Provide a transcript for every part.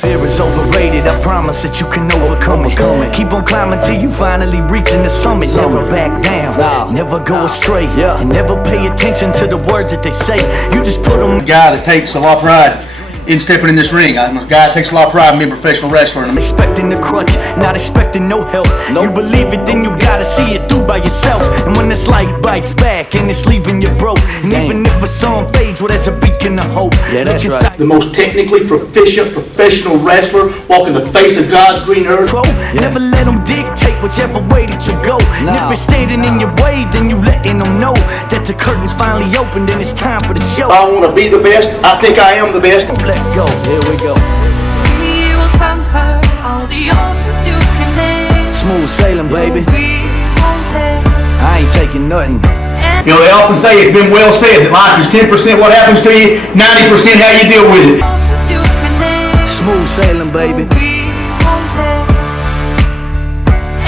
Fear is overrated, I promise that you can overcome it. Keep on climbing till you finally reaching the summit. Never back down, never go astray, and never pay attention to the words that they say. You just put them. A guy that takes a lot of pride in stepping in this ring. I'm a guy that takes a lot of pride in being a professional wrestler. I'm expecting the crutch, not expecting no help. You believe it, then you gotta see it through by yourself. And when this light bites back and it's leaving you broke, and even if it's on fades, well, there's a beacon of hope. Yeah, that's right. The most technically proficient professional wrestler walking the face of God's green earth. Never let them dictate whichever way that you go. And if it's standing in your way, then you letting them know that the curtain's finally opened and it's time for the show. I want to be the best. I think I am the best. Let go. Here we go. We will conquer all the oceans you can name. Smooth sailing, baby. We won't take. I ain't taking nothing. You know, they often say, it's been well said, that life is 10% what happens to you, 90% how you deal with it. Oceans you can name. Smooth sailing, baby. We won't take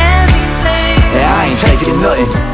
anything. Yeah, I ain't taking nothing.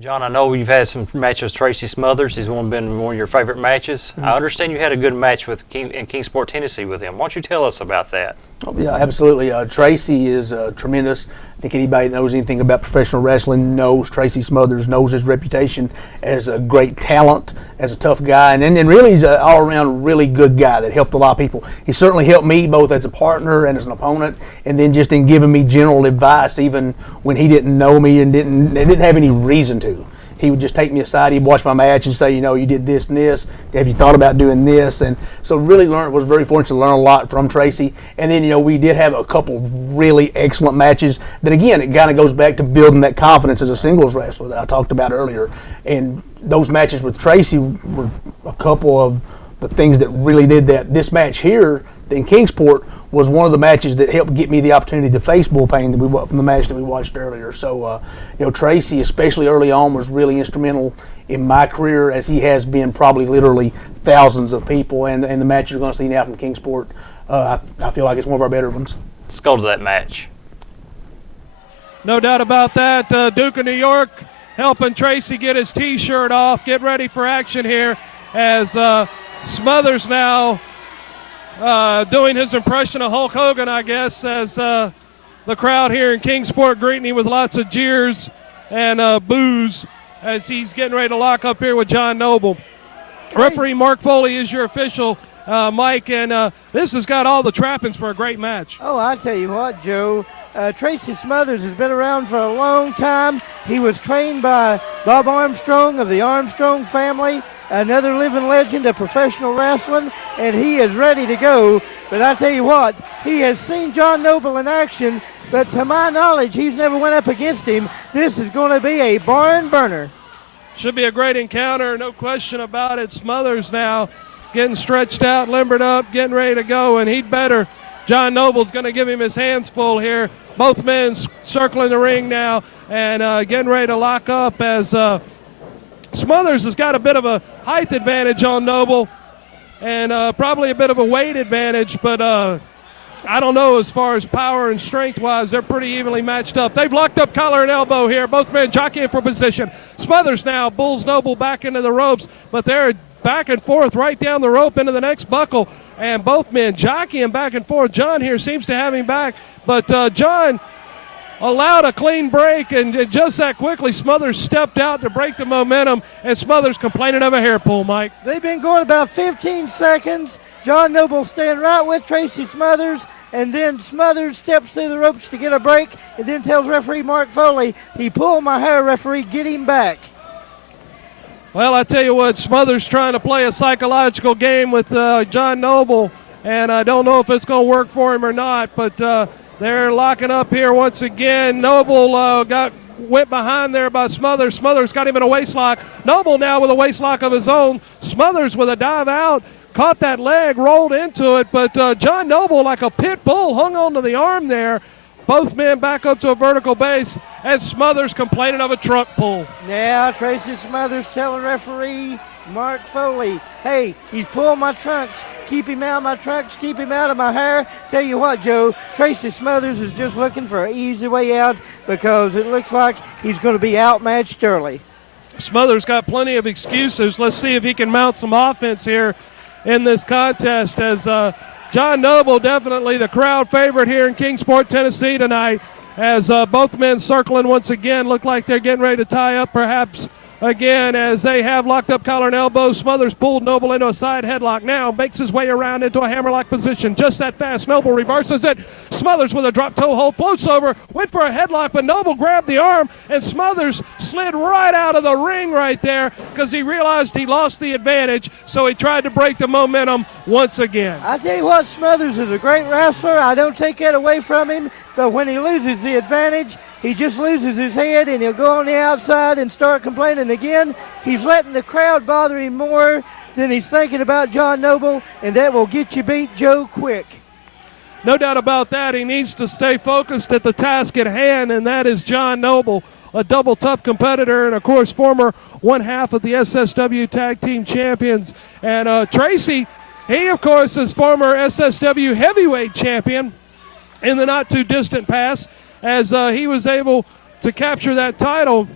John, I know you've had some matches with Tracy Smothers. He's been one of your favorite matches. I understand you had a good match in Kingsport, Tennessee with him. Why don't you tell us about that? Oh, yeah, absolutely. Tracy is tremendous. I think anybody that knows anything about professional wrestling knows Tracy Smothers, knows his reputation as a great talent, as a tough guy, and really he's an all-around really good guy that helped a lot of people. He certainly helped me both as a partner and as an opponent, and then just in giving me general advice even when he didn't know me and didn't have any reason to. He would just take me aside, he'd watch my match and say, you know, you did this and this, have you thought about doing this? And so really was very fortunate to learn a lot from Tracy. And then, you know, we did have a couple really excellent matches that, again, it kind of goes back to building that confidence as a singles wrestler that I talked about earlier. And those matches with Tracy were a couple of the things that really did that. This match here in Kingsport was one of the matches that helped get me the opportunity to face Bullpain from the match that we watched earlier. So, you know, Tracy, especially early on, was really instrumental in my career, as he has been probably literally thousands of people. And the match you're going to see now from Kingsport, I feel like it's one of our better ones. Let's go to that match. No doubt about that. Duke of New York helping Tracy get his T-shirt off, get ready for action here as Smothers now doing his impression of Hulk Hogan, I guess, as the crowd here in Kingsport greeting him with lots of jeers and boos as he's getting ready to lock up here with John Noble. Referee Mark Foley is your official, Mike, and this has got all the trappings for a great match. Oh, I tell you what, Joe. Tracy Smothers has been around for a long time. He was trained by Bob Armstrong of the Armstrong family, another living legend of professional wrestling, and he is ready to go. But I tell you what, he has seen John Noble in action, but to my knowledge, he's never went up against him. This is going to be a barn burner. Should be a great encounter, no question about it. Smothers now getting stretched out, limbered up, getting ready to go, and he'd better. John Noble's going to give him his hands full here. Both men circling the ring now and getting ready to lock up as Smothers has got a bit of a height advantage on Noble and probably a bit of a weight advantage, but I don't know as far as power and strength-wise. They're pretty evenly matched up. They've locked up collar and elbow here. Both men jockeying for position. Smothers now bulls Noble back into the ropes, but they're back and forth right down the rope into the next buckle, and both men jockeying back and forth. John here seems to have him back, but John allowed a clean break, and just that quickly Smothers stepped out to break the momentum, and Smothers complaining of a hair pull, Mike. They've been going about 15 seconds. John Noble staying right with Tracy Smothers, and then Smothers steps through the ropes to get a break, and then tells referee Mark Foley, he pulled my hair, referee, get him back. Well, I tell you what, Smothers trying to play a psychological game with John Noble, and I don't know if it's going to work for him or not, but they're locking up here once again. Noble went behind there by Smothers. Smothers got him in a waistlock. Noble now with a waistlock of his own. Smothers with a dive out. caught that leg, rolled into it, but John Noble, like a pit bull, hung onto the arm there. Both men back up to a vertical base, and Smothers complaining of a trunk pull. Now Tracy Smothers telling referee Mark Foley, hey, he's pulling my trunks. Keep him out of my trunks. Keep him out of my hair. Tell you what, Joe, Tracy Smothers is just looking for an easy way out because it looks like he's going to be outmatched early. Smothers got plenty of excuses. Let's see if he can mount some offense here in this contest, as John Noble, definitely the crowd favorite here in Kingsport, Tennessee tonight, as both men circling once again. Look like they're getting ready to tie up perhaps again, as they have locked up collar and elbow. Smothers pulled Noble into a side headlock. Now makes his way around into a hammerlock position. Just that fast, Noble reverses it. Smothers with a drop toe hold, floats over, went for a headlock, but Noble grabbed the arm, and Smothers slid right out of the ring right there because he realized he lost the advantage, so he tried to break the momentum once again. I tell you what, Smothers is a great wrestler. I don't take that away from him, but when he loses the advantage, he just loses his head, and he'll go on the outside and start complaining again. He's letting the crowd bother him more than he's thinking about John Noble, and that will get you beat, Joe, quick. No doubt about that. He needs to stay focused at the task at hand, and that is John Noble, a double tough competitor, and of course former one half of the SSW Tag Team Champions. And Tracy, he of course is former SSW Heavyweight Champion in the not too distant past, as he was able to capture that title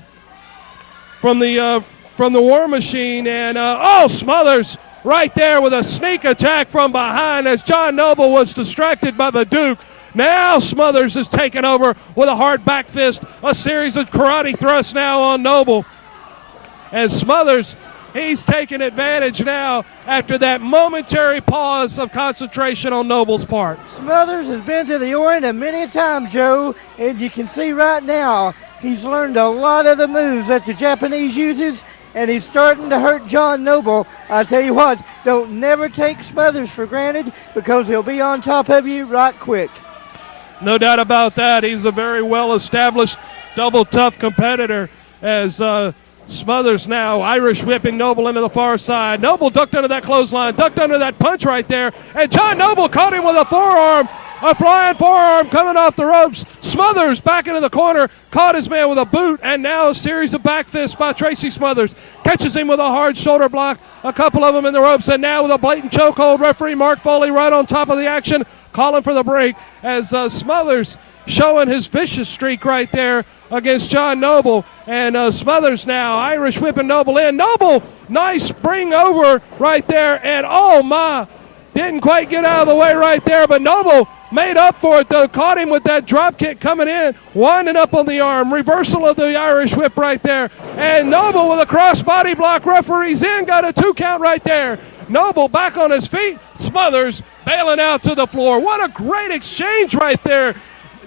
from the War Machine. And Smothers right there with a sneak attack from behind as John Noble was distracted by the Duke. Now Smothers is taking over with a hard back fist, a series of karate thrusts now on Noble. And Smothers, he's taking advantage now after that momentary pause of concentration on Noble's part. Smothers has been to the arena many a time, Joe, and you can see right now he's learned a lot of the moves that the Japanese uses, and he's starting to hurt John Noble. I tell you what, don't never take Smothers for granted because he'll be on top of you right quick. No doubt about that. He's a very well-established double tough competitor, as Smothers now Irish whipping Noble into the far side. Noble ducked under that clothesline, ducked under that punch right there, and John Noble caught him with a forearm, a flying forearm coming off the ropes. Smothers back into the corner, caught his man with a boot, and now a series of back fists by Tracy Smothers. Catches him with a hard shoulder block, a couple of them in the ropes, and now with a blatant chokehold. Referee Mark Foley right on top of the action, calling for the break, as Smothers showing his vicious streak right there against John Noble. And Smothers now Irish whipping Noble in. Noble, nice spring over right there, and oh my, didn't quite get out of the way right there, but Noble made up for it though, caught him with that drop kick coming in, winding up on the arm, reversal of the Irish whip right there, and Noble with a cross body block, referees in, got a 2 count right there. Noble back on his feet, Smothers bailing out to the floor. What a great exchange right there.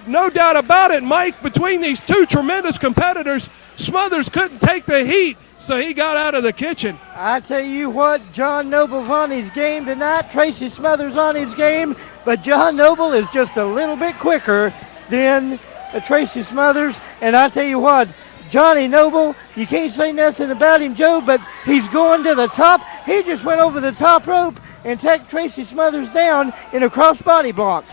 No doubt about it, Mike, between these two tremendous competitors. Smothers couldn't take the heat, so he got out of the kitchen. I tell you what, John Noble's on his game tonight. Tracy Smothers on his game, but John Noble is just a little bit quicker than Tracy Smothers. And I tell you what, Johnny Noble, you can't say nothing about him, Joe, but he's going to the top. He just went over the top rope and took Tracy Smothers down in a cross-body block.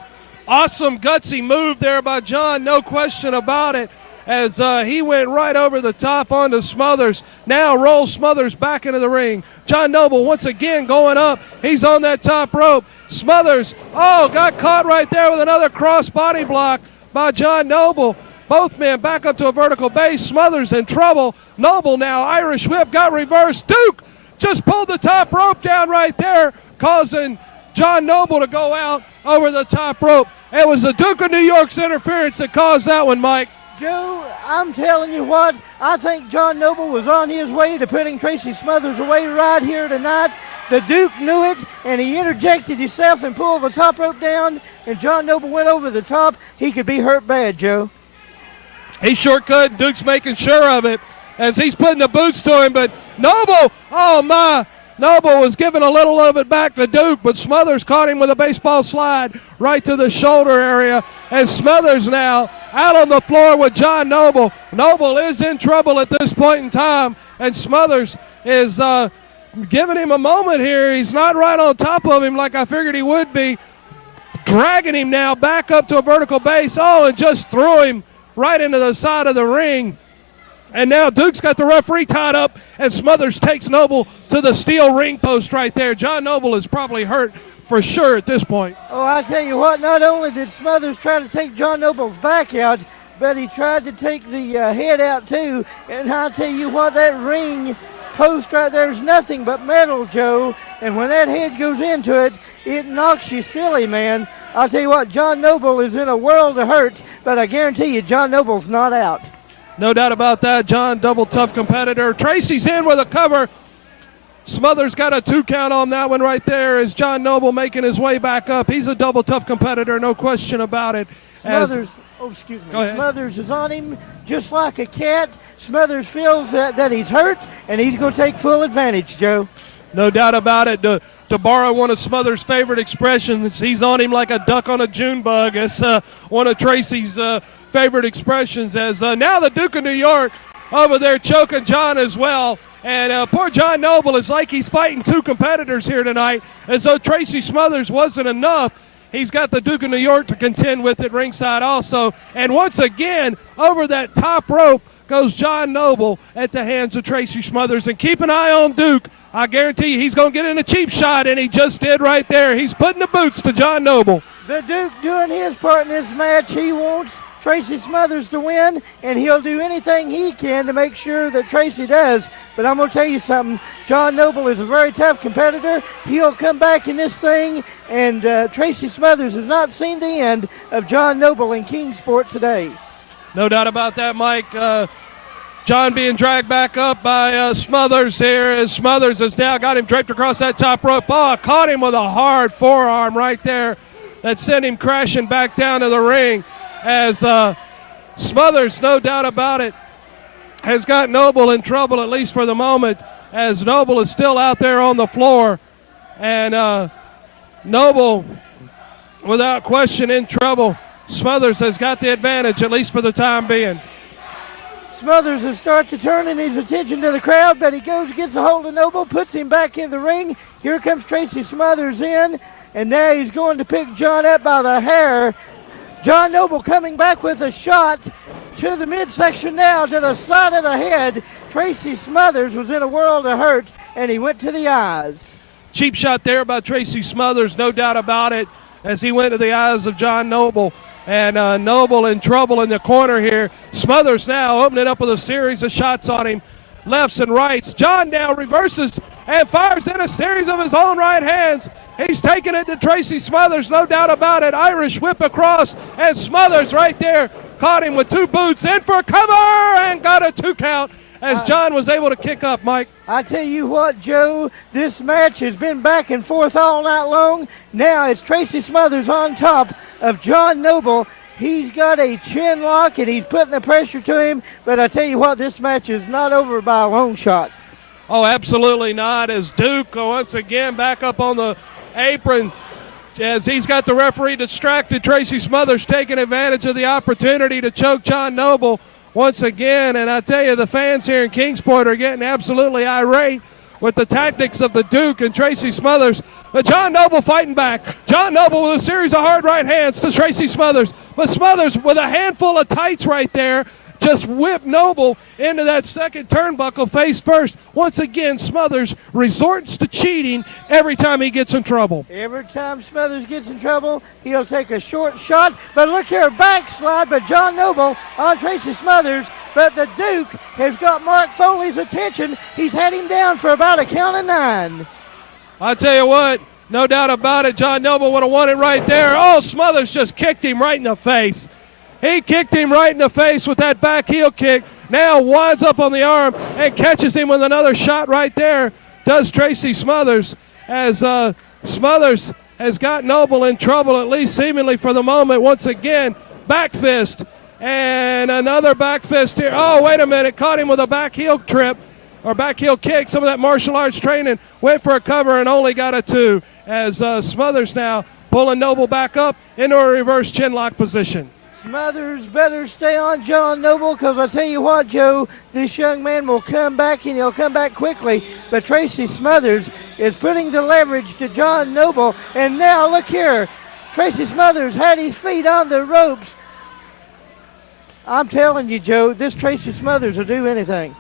Awesome, gutsy move there by John, no question about it, as he went right over the top onto Smothers. Now rolls Smothers back into the ring. John Noble once again going up. He's on that top rope. Smothers, got caught right there with another cross body block by John Noble. Both men back up to a vertical base. Smothers in trouble. Noble now, Irish whip, got reversed. Duke just pulled the top rope down right there, causing John Noble to go out over the top rope. It was the Duke of New York's interference that caused that one, Mike. Joe, I'm telling you what, I think John Noble was on his way to putting Tracy Smothers away right here tonight. The Duke knew it, and he interjected himself and pulled the top rope down, and John Noble went over the top. He could be hurt bad, Joe. He sure could. Duke's making sure of it as he's putting the boots to him, but Noble, Noble was giving a little of it back to Duke, but Smothers caught him with a baseball slide right to the shoulder area. And Smothers now out on the floor with John Noble. Noble is in trouble at this point in time, and Smothers is giving him a moment here. He's not right on top of him like I figured he would be. Dragging him now back up to a vertical base. Oh, and just threw him right into the side of the ring. And now Duke's got the referee tied up, and Smothers takes Noble to the steel ring post right there. John Noble is probably hurt for sure at this point. Oh, I tell you what, not only did Smothers try to take John Noble's back out, but he tried to take the head out too. And I'll tell you what, that ring post right there is nothing but metal, Joe. And when that head goes into it, it knocks you silly, man. I'll tell you what, John Noble is in a world of hurt, but I guarantee you John Noble's not out. No doubt about that. John, double tough competitor. Tracy's in with a cover. Smothers got a 2 count on that one right there as John Noble making his way back up. He's a double tough competitor, no question about it. Smothers, Smothers is on him just like a cat. Smothers feels that he's hurt, and he's going to take full advantage, Joe. No doubt about it. To borrow one of Smothers' favorite expressions, he's on him like a duck on a June bug. That's one of Tracy's favorite expressions. As now the Duke of New York over there choking John as well. And poor John Noble is like he's fighting 2 competitors here tonight. As though Tracy Smothers wasn't enough, he's got the Duke of New York to contend with at ringside also. And once again, over that top rope goes John Noble at the hands of Tracy Smothers. And keep an eye on Duke. I guarantee you he's going to get in a cheap shot, and he just did right there. He's putting the boots to John Noble. The Duke doing his part in this match. He wants Tracy Smothers to win, and he'll do anything he can to make sure that Tracy does. But I'm going to tell you something. John Noble is a very tough competitor. He'll come back in this thing, and Tracy Smothers has not seen the end of John Noble in Kingsport today. No doubt about that, Mike. John being dragged back up by Smothers here, as Smothers has now got him draped across that top rope. Oh, caught him with a hard forearm right there that sent him crashing back down to the ring, as Smothers, no doubt about it, has got Noble in trouble, at least for the moment, as Noble is still out there on the floor. And Noble, without question, in trouble. Smothers has got the advantage, at least for the time being. Smothers will start to turning his attention to the crowd, but he goes, gets a hold of Noble, puts him back in the ring. Here comes Tracy Smothers in, and now he's going to pick John up by the hair. John Noble coming back with a shot to the midsection now, to the side of the head. Tracy Smothers was in a world of hurt, and he went to the eyes. Cheap shot there by Tracy Smothers, no doubt about it, as he went to the eyes of John Noble. And Noble in trouble in the corner here. Smothers now opening up with a series of shots on him, lefts and rights. John now reverses and fires in a series of his own right hands. He's taking it to Tracy Smothers, no doubt about it. Irish whip across, and Smothers right there caught him with 2 boots, in for cover, and got a 2 count as John was able to kick up, Mike. I tell you what, Joe, this match has been back and forth all night long. Now it's Tracy Smothers on top of John Noble. He's got a chin lock, and he's putting the pressure to him. But I tell you what, this match is not over by a long shot. Oh, absolutely not, as Duke once again back up on the apron, as he's got the referee distracted. Tracy Smothers taking advantage of the opportunity to choke John Noble once again. And I tell you, the fans here in Kingsport are getting absolutely irate with the tactics of the Duke and Tracy Smothers. But John Noble fighting back. John Noble with a series of hard right hands to Tracy Smothers. But Smothers with a handful of tights right there just whipped Noble into that second turnbuckle face first. Once again, Smothers resorts to cheating every time he gets in trouble. Every time Smothers gets in trouble, he'll take a short shot. But look here, backslide by John Noble on Tracy Smothers. But the Duke has got Mark Foley's attention. He's had him down for about a count of 9. I tell you what, no doubt about it, John Noble would have won it right there. Oh, Smothers just kicked him right in the face. He kicked him right in the face with that back heel kick. Now winds up on the arm and catches him with another shot right there. Does Tracy Smothers, as Smothers has got Noble in trouble, at least seemingly for the moment. Once again, back fist and another back fist here. Oh, wait a minute, caught him with a back heel trip or back heel kick. Some of that martial arts training, went for a cover and only got a 2, as Smothers now pulling Noble back up into a reverse chin lock position. Smothers better stay on John Noble, because I tell you what, Joe, this young man will come back, and he'll come back quickly. But Tracy Smothers is putting the leverage to John Noble. And now look here. Tracy Smothers had his feet on the ropes. I'm telling you, Joe, this Tracy Smothers will do anything.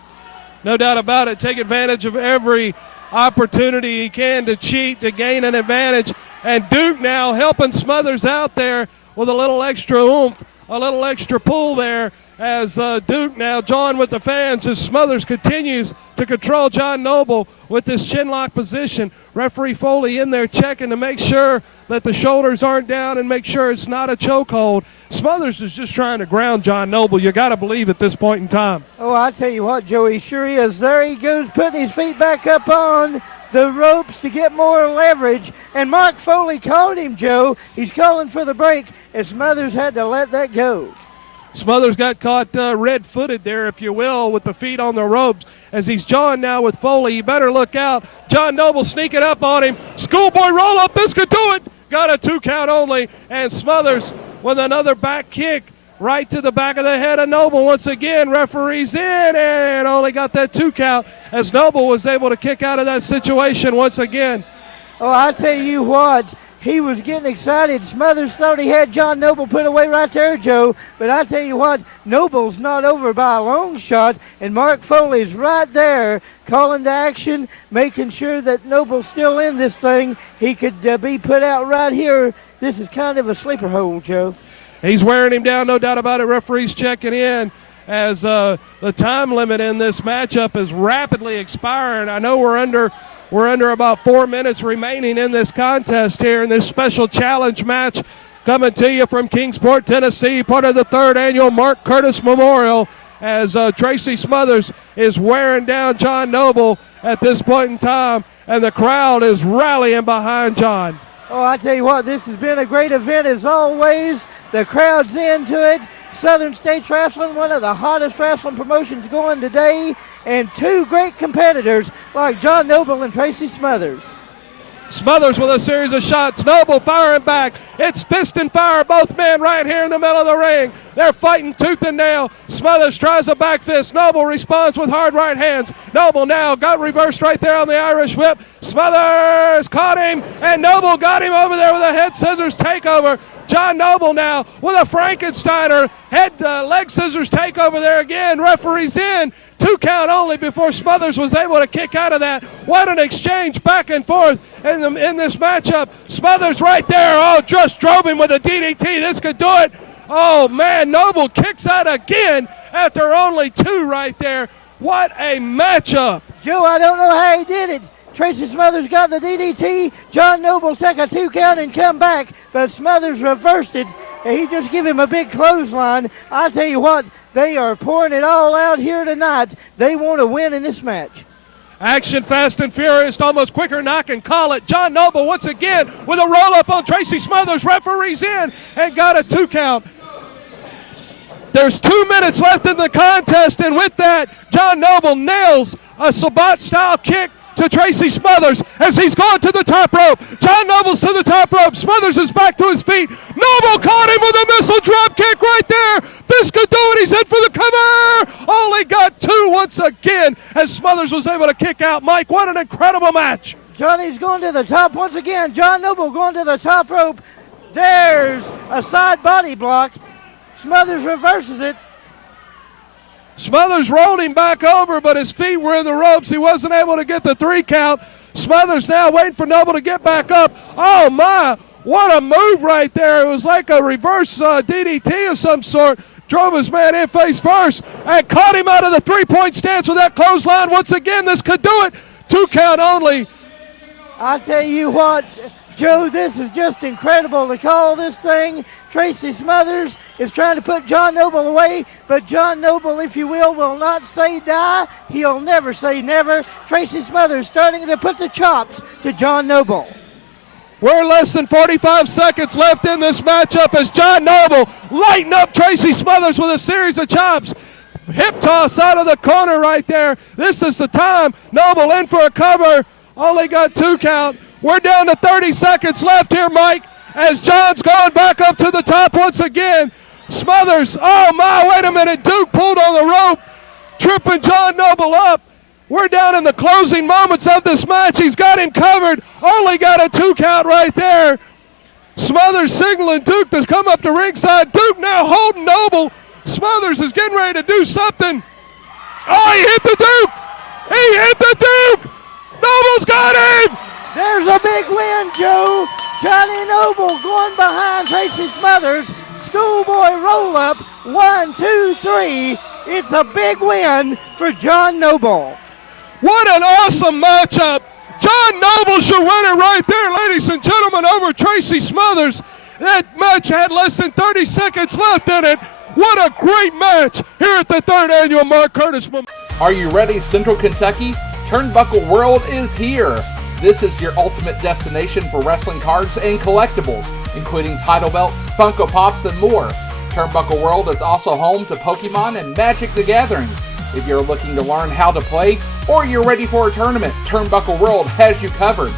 No doubt about it. Take advantage of every opportunity he can to cheat, to gain an advantage. And Duke now helping Smothers out there with a little extra oomph, a little extra pull there as Duke now joined with the fans as Smothers continues to control John Noble with this chin lock position. Referee Foley in there checking to make sure that the shoulders aren't down and make sure it's not a chokehold. Smothers is just trying to ground John Noble. You got to believe at this point in time. Oh, I tell you what, Joey, sure he is. There he goes, putting his feet back up on the ropes to get more leverage. And Mark Foley called him, Joe. He's calling for the break, and Smothers had to let that go. Smothers got caught red-footed there, if you will, with the feet on the ropes. As he's jawing now with Foley, you better look out. John Noble sneaking up on him. Schoolboy roll-up, this could do it. Got a 2 count only, and Smothers with another back kick right to the back of the head of Noble. Once again, referees in and only got that 2 count as Noble was able to kick out of that situation once again. Oh, I tell you what, he was getting excited. Smothers thought he had John Noble put away right there, Joe. But I tell you what, Noble's not over by a long shot, and Mark Foley's right there calling the action, making sure that Noble's still in this thing. He could be put out right here. This is kind of a sleeper hold, Joe. He's wearing him down, no doubt about it. Referees checking in as the time limit in this matchup is rapidly expiring. I know we're under about 4 minutes remaining in this contest here in this special challenge match coming to you from Kingsport, Tennessee, part of the 3rd annual Mark Curtis Memorial, as Tracy Smothers is wearing down John Noble at this point in time, and the crowd is rallying behind John. Oh, I tell you what, this has been a great event as always. The crowd's into it. Southern States Wrestling, one of the hottest wrestling promotions going today, and 2 great competitors like John Noble and Tracy Smothers. Smothers with a series of shots. Noble firing back. It's fist and fire. Both men right here in the middle of the ring. They're fighting tooth and nail. Smothers tries a back fist. Noble responds with hard right hands. Noble now got reversed right there on the Irish whip. Smothers caught him, and Noble got him over there with a head scissors takeover. John Noble now with a Frankensteiner leg scissors takeover there again. Referees in. 2 count only before Smothers was able to kick out of that. What an exchange back and forth in this matchup. Smothers right there. Oh, just drove him with a DDT. This could do it. Oh, man, Noble kicks out again after only 2 right there. What a matchup. Joe, I don't know how he did it. Tracy Smothers got the DDT. John Noble took a 2 count and come back, but Smothers reversed it, and he just gave him a big clothesline. I tell you what, they are pouring it all out here tonight. They want to win in this match. Action fast and furious, almost quicker than I can call it. John Noble once again with a roll-up on Tracy Smothers. Referees in and got a 2 count. There's 2 minutes left in the contest, and with that, John Noble nails a Sabat-style kick to Tracy Smothers as he's gone to the top rope. John Noble's to the top rope. Smothers is back to his feet. Noble caught him with a missile drop kick right there. This could do it. He's in for the cover. Only got 2 once again as Smothers was able to kick out. Mike, what an incredible match. Johnny's going to the top once again. John Noble going to the top rope. There's a side body block. Smothers reverses it. Smothers rolled him back over, but his feet were in the ropes. He wasn't able to get the 3 count. Smothers now waiting for Noble to get back up. Oh, my, what a move right there. It was like a reverse DDT of some sort. Drove his man in face first and caught him out of the 3-point stance with that clothesline. Once again, this could do it. 2 count only. I tell you what, Joe, this is just incredible to call this thing. Tracy Smothers is trying to put John Noble away, but John Noble, if you will not say die. He'll never say never. Tracy Smothers starting to put the chops to John Noble. We're less than 45 seconds left in this matchup as John Noble lighting up Tracy Smothers with a series of chops. Hip toss out of the corner right there. This is the time. Noble in for a cover. Only got 2 count. We're down to 30 seconds left here, Mike, as John's going back up to the top once again. Smothers, oh my, wait a minute. Duke pulled on the rope, tripping John Noble up. We're down in the closing moments of this match. He's got him covered. Only got a 2 count right there. Smothers signaling Duke to come up to ringside. Duke now holding Noble. Smothers is getting ready to do something. Oh, he hit the Duke. He hit the Duke. Noble's got him. There's a big win, Joe. Johnny Noble going behind Tracy Smothers. Schoolboy roll up. 1, 2, 3. It's a big win for John Noble. What an awesome matchup. John Noble's your winner right there, ladies and gentlemen, over Tracy Smothers. That match had less than 30 seconds left in it. What a great match here at the 3rd annual Mark Curtis Memorial. Are you ready, Central Kentucky? Turnbuckle World is here. This is your ultimate destination for wrestling cards and collectibles, including title belts, Funko Pops, and more. Turnbuckle World is also home to Pokemon and Magic the Gathering. If you're looking to learn how to play, or you're ready for a tournament, Turnbuckle World has you covered.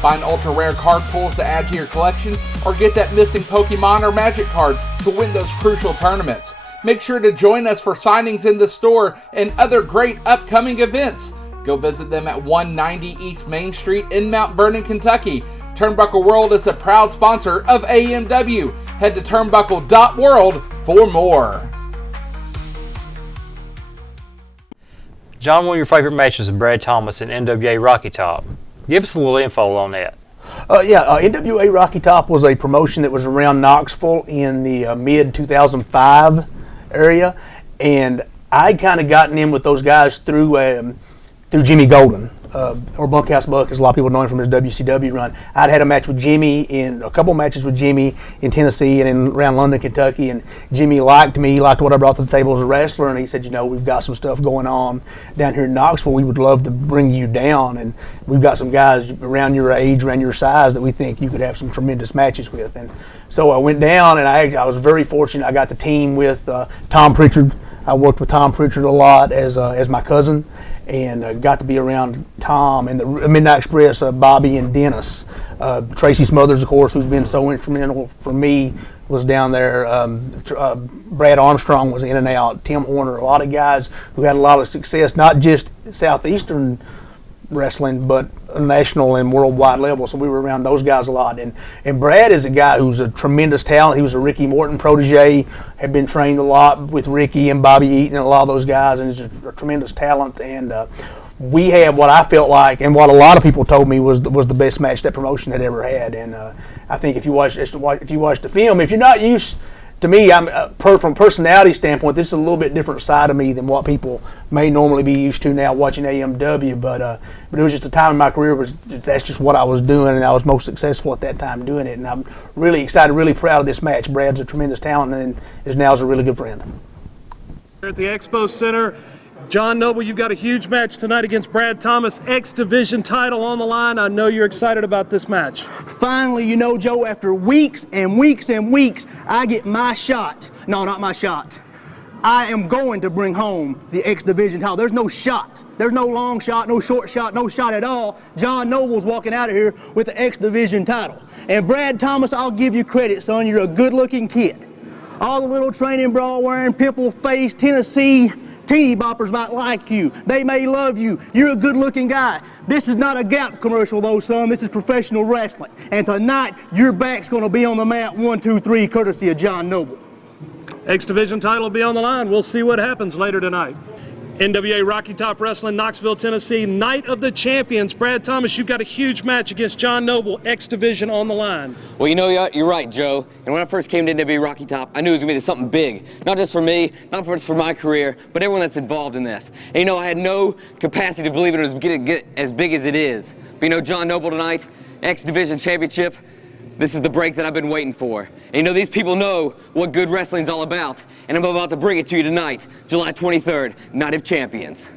Find ultra-rare card pulls to add to your collection, or get that missing Pokemon or Magic card to win those crucial tournaments. Make sure to join us for signings in the store and other great upcoming events. Go visit them at 190 East Main Street in Mount Vernon, Kentucky. Turnbuckle World is a proud sponsor of AMW. Head to turnbuckle.world for more. John, one of your favorite matches with Brad Thomas and NWA Rocky Top. Give us a little info on that. NWA Rocky Top was a promotion that was around Knoxville in the mid-2005 area, and I'd kind of gotten in with those guys through Jimmy Golden, or Bunkhouse Buck, as a lot of people know him from his WCW run. I'd had a match with Jimmy, a couple matches with Jimmy in Tennessee and around London, Kentucky, and Jimmy liked me, liked what I brought to the table as a wrestler, and he said, we've got some stuff going on down here in Knoxville. We would love to bring you down, and we've got some guys around your age, around your size, that we think you could have some tremendous matches with. And so I went down, and I was very fortunate. I got the team with Tom Pritchard. I worked with Tom Pritchard a lot as my cousin, and got to be around Tom and the Midnight Express, Bobby and Dennis. Tracy Smothers, of course, who's been so instrumental for me, was down there. Brad Armstrong was in and out. Tim Horner, a lot of guys who had a lot of success, not just Southeastern wrestling, but national and worldwide level. So we were around those guys a lot. And Brad is a guy who's a tremendous talent. He was a Ricky Morton protege, had been trained a lot with Ricky and Bobby Eaton and a lot of those guys, and he's a tremendous talent. And we had what I felt like, and what a lot of people told me was the best match that promotion had ever had. And I think if you watch the film, if you're not used to me, from a personality standpoint, this is a little bit different side of me than what people may normally be used to now watching AMW. But it was just a time in my career that's just what I was doing, and I was most successful at that time doing it. And I'm really excited, really proud of this match. Brad's a tremendous talent, and is now a really good friend. Here at the Expo Center, John Noble, you've got a huge match tonight against Brad Thomas, X Division title on the line. I know you're excited about this match. Finally, Joe, after weeks and weeks and weeks, I get my shot. No, not my shot. I am going to bring home the X Division title. There's no shot. There's no long shot, no short shot, no shot at all. John Noble's walking out of here with the X Division title. And Brad Thomas, I'll give you credit, son. You're a good-looking kid. All the little training bra wearing, pimple-faced Tennessee teeny boppers might like you. They may love you. You're a good-looking guy. This is not a Gap commercial, though, son. This is professional wrestling. And tonight, your back's going to be on the mat 1, 2, 3, courtesy of John Noble. X Division title will be on the line. We'll see what happens later tonight. NWA Rocky Top Wrestling, Knoxville, Tennessee. Night of the Champions. Brad Thomas, you've got a huge match against John Noble, X Division on the line. Well, you're right, Joe. And when I first came to NWA Rocky Top, I knew it was going to be something big. Not just for me, not just for my career, but everyone that's involved in this. And I had no capacity to believe it was going to get as big as it is. But John Noble tonight, X Division Championship, this is the break that I've been waiting for. And these people know what good wrestling's all about. And I'm about to bring it to you tonight, July 23rd, Night of Champions.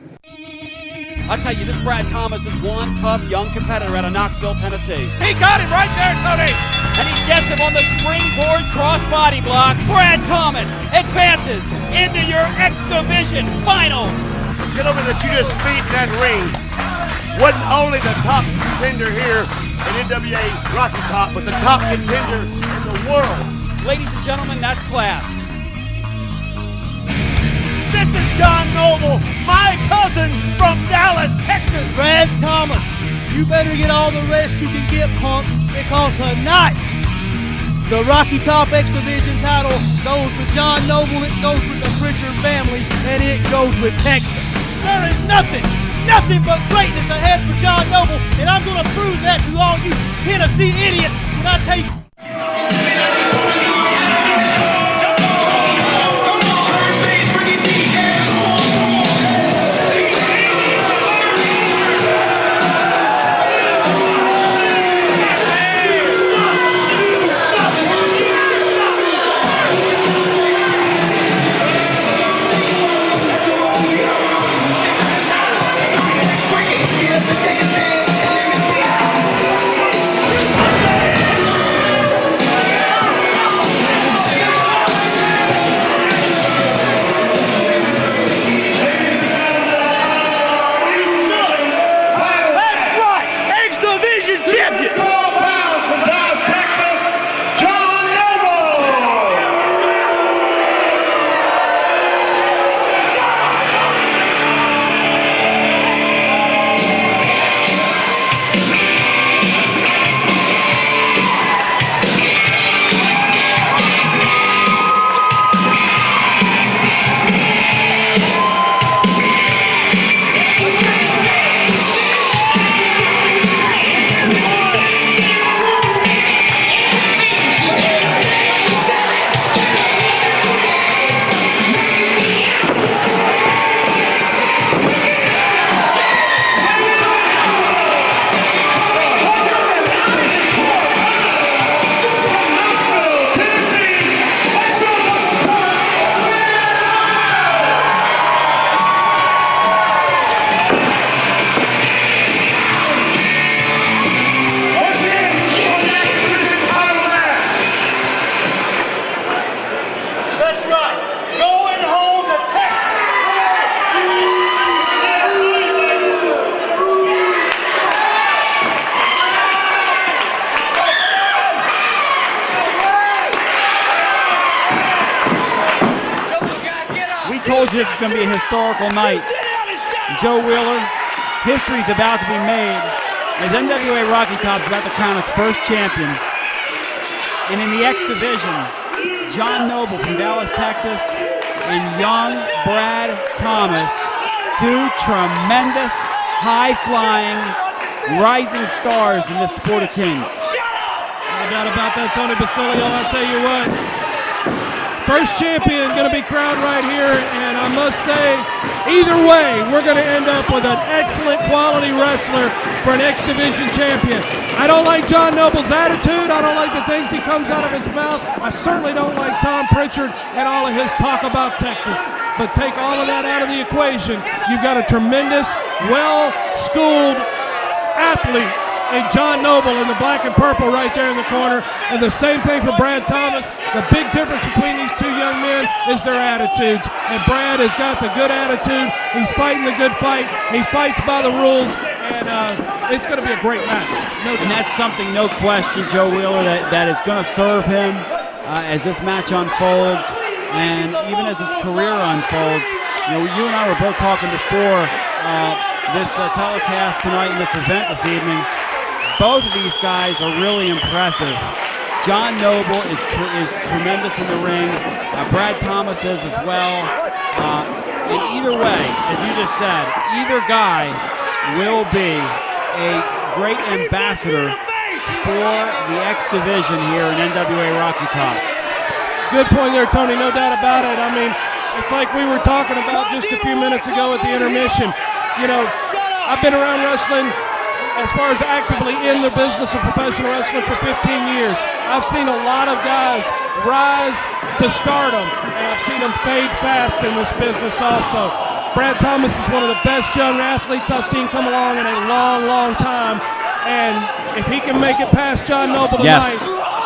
I'll tell you, this Brad Thomas is one tough young competitor out of Knoxville, Tennessee. He got him right there, Tony! And he gets him on the springboard crossbody block. Brad Thomas advances into your X Division Finals. The gentleman that you just beat in that ring wasn't only the top contender here at NWA Rocky Top, but the top contender in the world. Ladies and gentlemen, that's class. This is John Noble, my cousin from Dallas, Texas. Brad Thomas, you better get all the rest you can get, punk, because tonight the Rocky Top X Division title goes with John Noble, it goes with the Pritchard family, and it goes with Texas. There is nothing but greatness ahead for John Noble, and I'm going to prove that to all you Tennessee idiots when I take told you this is going to be a historical night. Joe Wheeler, history's about to be made as NWA Rocky Top's about to crown its first champion. And in the X Division, John Noble from Dallas, Texas, and young Brad Thomas, two tremendous, high-flying, rising stars in this sport of kings. No doubt about that, Tony Basilio. I'll tell you what, first champion going to be crowned right here, and I must say, either way, we're going to end up with an excellent quality wrestler for an X Division champion. I don't like John Noble's attitude. I don't like the things he comes out of his mouth. I certainly don't like Tom Pritchard and all of his talk about Texas. But take all of that out of the equation. You've got a tremendous, well-schooled athlete in John Noble in the black and purple right there in the corner. And the same thing for Brad Thomas. The big difference between these two young men is their attitudes. And Brad has got the good attitude. He's fighting the good fight. He fights by the rules. And it's going to be a great match. And that's something, no question, Joe Wheeler, that is going to serve him as this match unfolds. And even as his career unfolds. You know, you and I were both talking before this telecast tonight and this event this evening. Both of these guys are really impressive. John Noble is tremendous in the ring. Brad Thomas is as well. And either way, as you just said, either guy will be a great ambassador for the X Division here in NWA Rocky Top. Good point there, Tony, no doubt about it. I mean, it's like we were talking about just a few minutes ago at the intermission. You know, I've been around wrestling as far as actively in the business of professional wrestling for 15 years. I've seen a lot of guys rise to stardom, and I've seen them fade fast in this business also. Brad Thomas is one of the best young athletes I've seen come along in a long, long time, and if he can make it past John Noble tonight,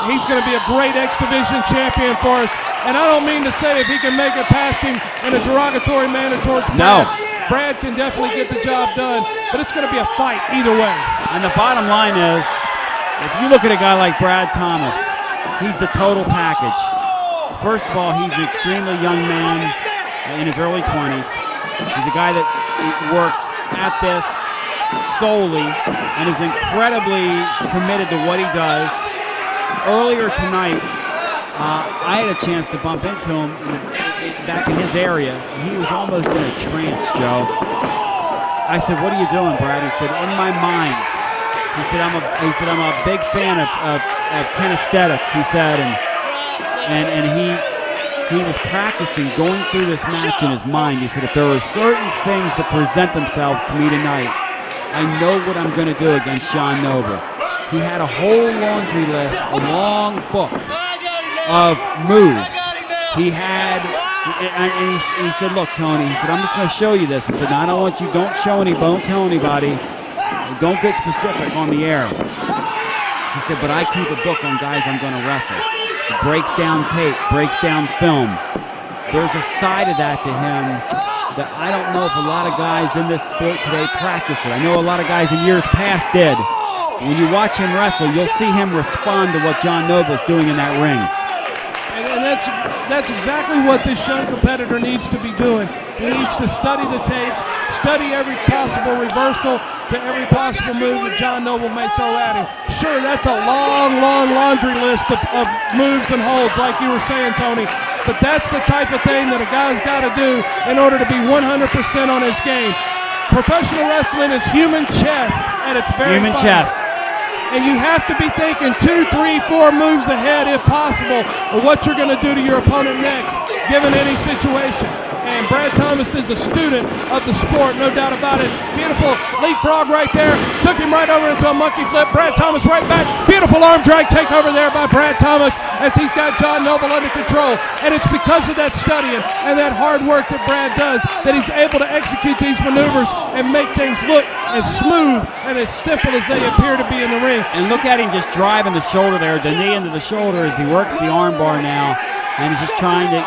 he's going to be a great X Division champion for us. And I don't mean to say if he can make it past him in a derogatory manner towards Brad. No. Brad can definitely get the job done, but it's going to be a fight either way. And the bottom line is, if you look at a guy like Brad Thomas, he's the total package. First of all, he's an extremely young man. in his early 20s. He's a guy that works at this solely and is incredibly committed to what he does. Earlier tonight, I had a chance to bump into him back in his area, and he was almost in a trance, Joe. I said, "What are you doing, Brad?" He said, "In my mind." He said, "I'm a big fan of kinesthetics." He said, and he was practicing going through this match in his mind. He said, "If there are certain things that present themselves to me tonight, I know what I'm going to do against John Noble." He had a whole laundry list, a long book of moves. He had, and he said, "Look, Tony," he said, "I'm just going to show you this." He said, "No, I don't want you, don't tell anybody, don't get specific on the air." He said, "But I keep a book on guys I'm going to wrestle." He breaks down tape, breaks down film. There's a side of that to him that I don't know if a lot of guys in this sport today practice it. I know a lot of guys in years past did. When you watch him wrestle, you'll see him respond to what John Noble's doing in that ring. And that's exactly what this young competitor needs to be doing. He needs to study the tapes, study every possible reversal to every possible move that John Noble may throw at him. Sure, that's a long, long laundry list of moves and holds, like you were saying, Tony. But that's the type of thing that a guy's got to do in order to be 100% on his game. Professional wrestling is human chess at its very Human finest. chess. And you have to be thinking 2, 3, 4 moves ahead, if possible, of what you're going to do to your opponent next, given any situation. And Brad Thomas is a student of the sport, no doubt about it. Beautiful leapfrog right there. Took him right over into a monkey flip. Brad Thomas right back. Beautiful arm drag takeover there by Brad Thomas as he's got John Noble under control. And it's because of that studying and that hard work that Brad does that he's able to execute these maneuvers and make things look as smooth and as simple as they appear to be in the ring. And look at him just driving the shoulder there, the knee into the shoulder as he works the arm bar now. And he's just trying to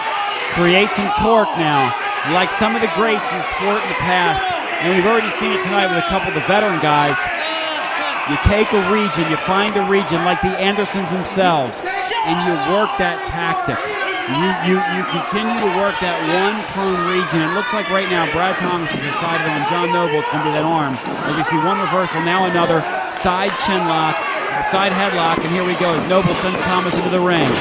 create some torque now, like some of the greats in the sport in the past. And we've already seen it tonight with a couple of the veteran guys. You take a region, you find a region like the Andersons themselves, and you work that tactic. You continue to work that one prone region. It looks like right now Brad Thomas has decided on John Noble. It's going to be that arm. As we see one reversal, now another side chin lock, side headlock, and here we go as Noble sends Thomas into the ring.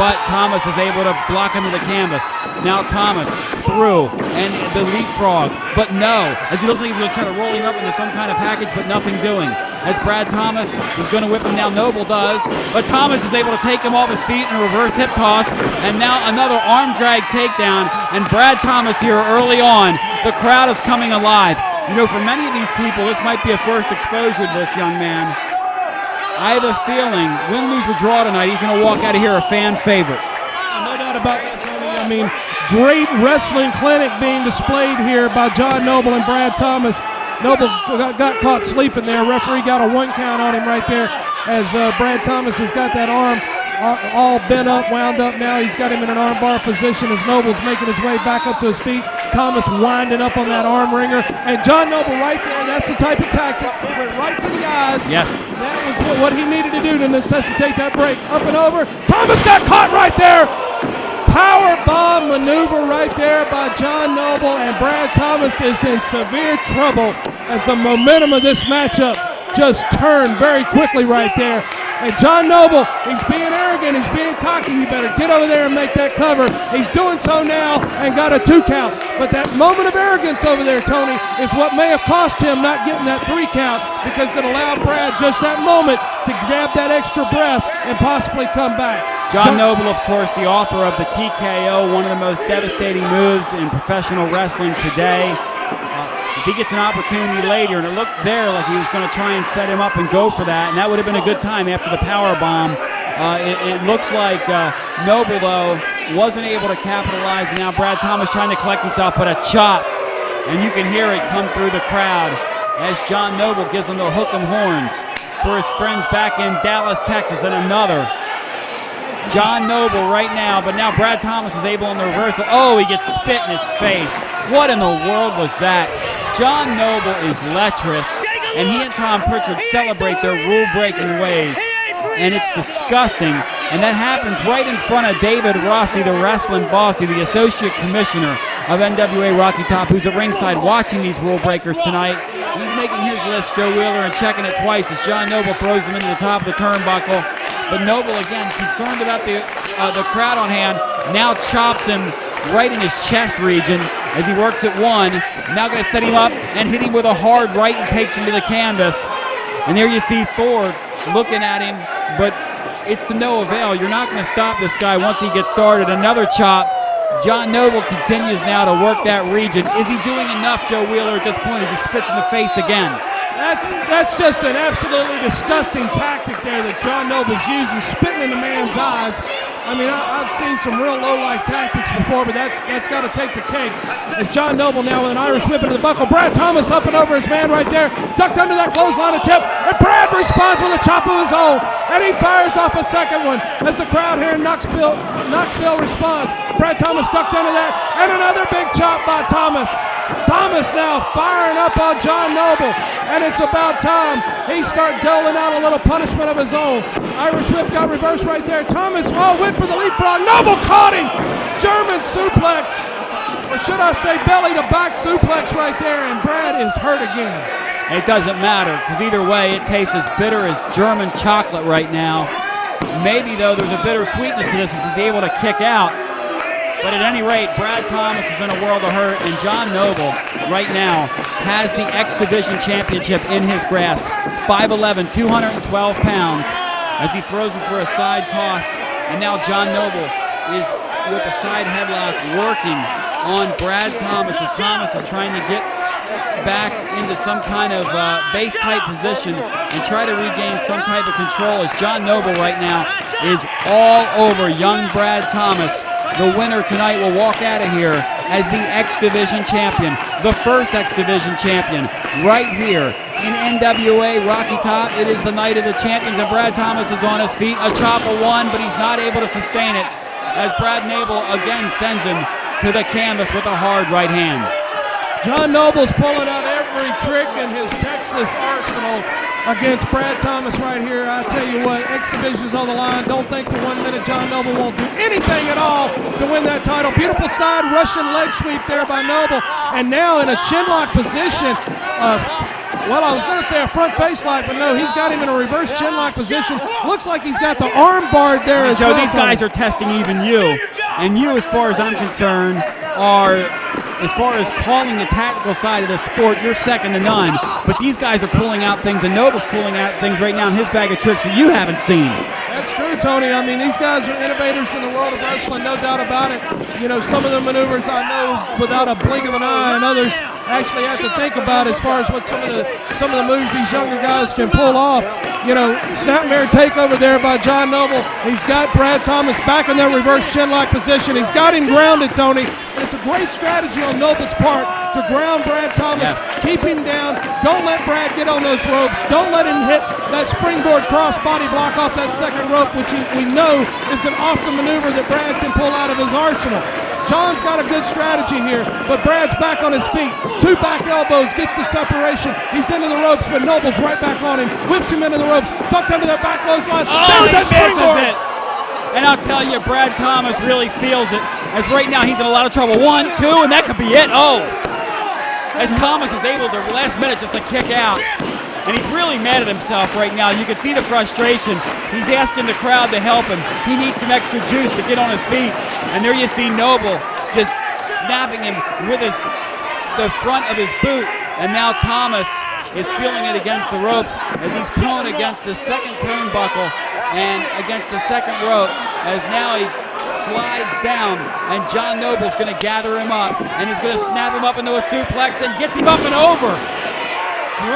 But Thomas is able to block him to the canvas. Now Thomas through and the leapfrog, but no, as he looks like he's going to try to roll him up into some kind of package, but nothing doing. As Brad Thomas was going to whip him, now Noble does, but Thomas is able to take him off his feet in a reverse hip toss, and now another arm drag takedown, and Brad Thomas here early on, the crowd is coming alive. You know, for many of these people, this might be a first exposure to this young man. I have a feeling, win, lose, or draw tonight, he's going to walk out of here a fan favorite. No doubt about that, Tony. I mean, great wrestling clinic being displayed here by John Noble and Brad Thomas. Noble got caught sleeping there. Referee got a 1 count on him right there as Brad Thomas has got that arm all bent up, wound up now. He's got him in an arm bar position as Noble's making his way back up to his feet. Thomas winding up on that arm ringer. And John Noble right there, that's the type of tactic. Went right to the eyes. Yes. That was what he needed to do to necessitate that break. Up and over. Thomas got caught right there. Power bomb maneuver right there by John Noble, and Brad Thomas is in severe trouble as the momentum of this matchup just turned very quickly right there. And John Noble, he's being arrogant, he's being cocky. He better get over there and make that cover. He's doing so now and got a 2 count. But that moment of arrogance over there, Tony, is what may have cost him not getting that 3 count, because it allowed Brad just that moment to grab that extra breath and possibly come back. John Noble, of course, the author of the TKO, one of the most devastating moves in professional wrestling today. If he gets an opportunity later, and it looked there like he was going to try and set him up and go for that, and that would have been a good time after the power bomb. It looks like Noble, though, wasn't able to capitalize, and now Brad Thomas trying to collect himself, but a chop, and you can hear it come through the crowd as John Noble gives him the hook 'em horns for his friends back in Dallas, Texas, and another. John Noble right now, but now Brad Thomas is able in the reversal. Oh, he gets spit in his face. What in the world was that? John Noble is lecherous, and he and Tom Pritchard celebrate their rule-breaking ways, and it's disgusting. And that happens right in front of David Rossi, the wrestling bossy, the associate commissioner. of NWA Rocky Top, who's at ringside watching these rule breakers tonight. He's making his list, Joe Wheeler, and checking it twice as John Noble throws him into the top of the turnbuckle. But Noble, again, concerned about the crowd on hand, now chops him right in his chest region as he works at one. Now going to set him up and hit him with a hard right and takes him to the canvas. And there you see Thor looking at him, but it's to no avail. You're not going to stop this guy once he gets started. Another chop. John Noble continues now to work that region. Is he doing enough, Joe Wheeler, at this point as he spits in the face again? That's just an absolutely disgusting tactic there that John Noble's using, spitting in the man's eyes. I mean, I've seen some real low-life tactics before, but that's got to take the cake. As John Noble now with an Irish whip into the buckle. Brad Thomas up and over his man right there. Ducked under that clothesline attempt. And Brad responds with a chop of his own. And he fires off a second one as the crowd here in Knoxville responds. Brad Thomas ducked under that. And another big chop by Thomas. Thomas now firing up on John Noble. And it's about time he start doling out a little punishment of his own. Irish whip got reversed right there. Thomas went for the leapfrog. Noble caught him. German suplex. Or should I say belly to back suplex right there. And Brad is hurt again. It doesn't matter, because either way it tastes as bitter as German chocolate right now. Maybe, though, there's a bitter sweetness to this as he's able to kick out. But at any rate, Brad Thomas is in a world of hurt, and John Noble right now has the X Division Championship in his grasp. 5'11", 212 pounds, as he throws him for a side toss. And now John Noble is with a side headlock working on Brad Thomas as Thomas is trying to get back into some kind of base type position and try to regain some type of control as John Noble right now is all over young Brad Thomas. The winner tonight will walk out of here as the X Division champion, the first X Division champion right here in NWA Rocky Top. It is the night of the champions, and Brad Thomas is on his feet. A chop of one, but he's not able to sustain it as Brad Noble again sends him to the canvas with a hard right hand. John Noble's pulling out every trick in his Texas arsenal against Brad Thomas right here. I tell you what, X Division's on the line. Don't think for 1 minute John Noble won't do anything at all to win that title. Beautiful side Russian leg sweep there by Noble. And now in a chinlock position. Well, I was going to say a front face lock, but no, he's got him in a reverse chinlock position. Looks like he's got the arm barred there as Joe, well. these guys are testing even you. And you, as far as I'm concerned, are, as far as calling the tactical side of the sport, you're second to none. But these guys are pulling out things, and Noble's pulling out things right now in his bag of tricks that you haven't seen. That's true, Tony. I mean, these guys are innovators in the world of wrestling, no doubt about it. You know, some of the maneuvers I know without a blink of an eye, and others actually have to think about as far as what some of the moves these younger guys can pull off. You know, snapmare takeover there by John Noble. He's got Brad Thomas back in that reverse chinlock position. He's got him grounded, Tony. It's a great strategy on Noble's part to ground Brad Thomas, keep him down. Don't let Brad get on those ropes. Don't let him hit that springboard cross body block off that second rope, which we know is an awesome maneuver that Brad can pull out of his arsenal. John's got a good strategy here, but Brad's back on his feet. Two back elbows, gets the separation. He's into the ropes, but Noble's right back on him. Whips him into the ropes, ducked under that back clothesline. Oh, he misses it. And I'll tell you, Brad Thomas really feels it, as right now he's in a lot of trouble. 1, 2, and that could be it. Oh! As Thomas is able to, last minute, just to kick out. And he's really mad at himself right now. You can see the frustration. He's asking the crowd to help him. He needs some extra juice to get on his feet. And there you see Noble just snapping him with the front of his boot. And now Thomas is feeling it against the ropes as he's prone against the second turnbuckle and against the second rope, as now he slides down, and John Noble's going to gather him up, and he's going to snap him up into a suplex and gets him up and over.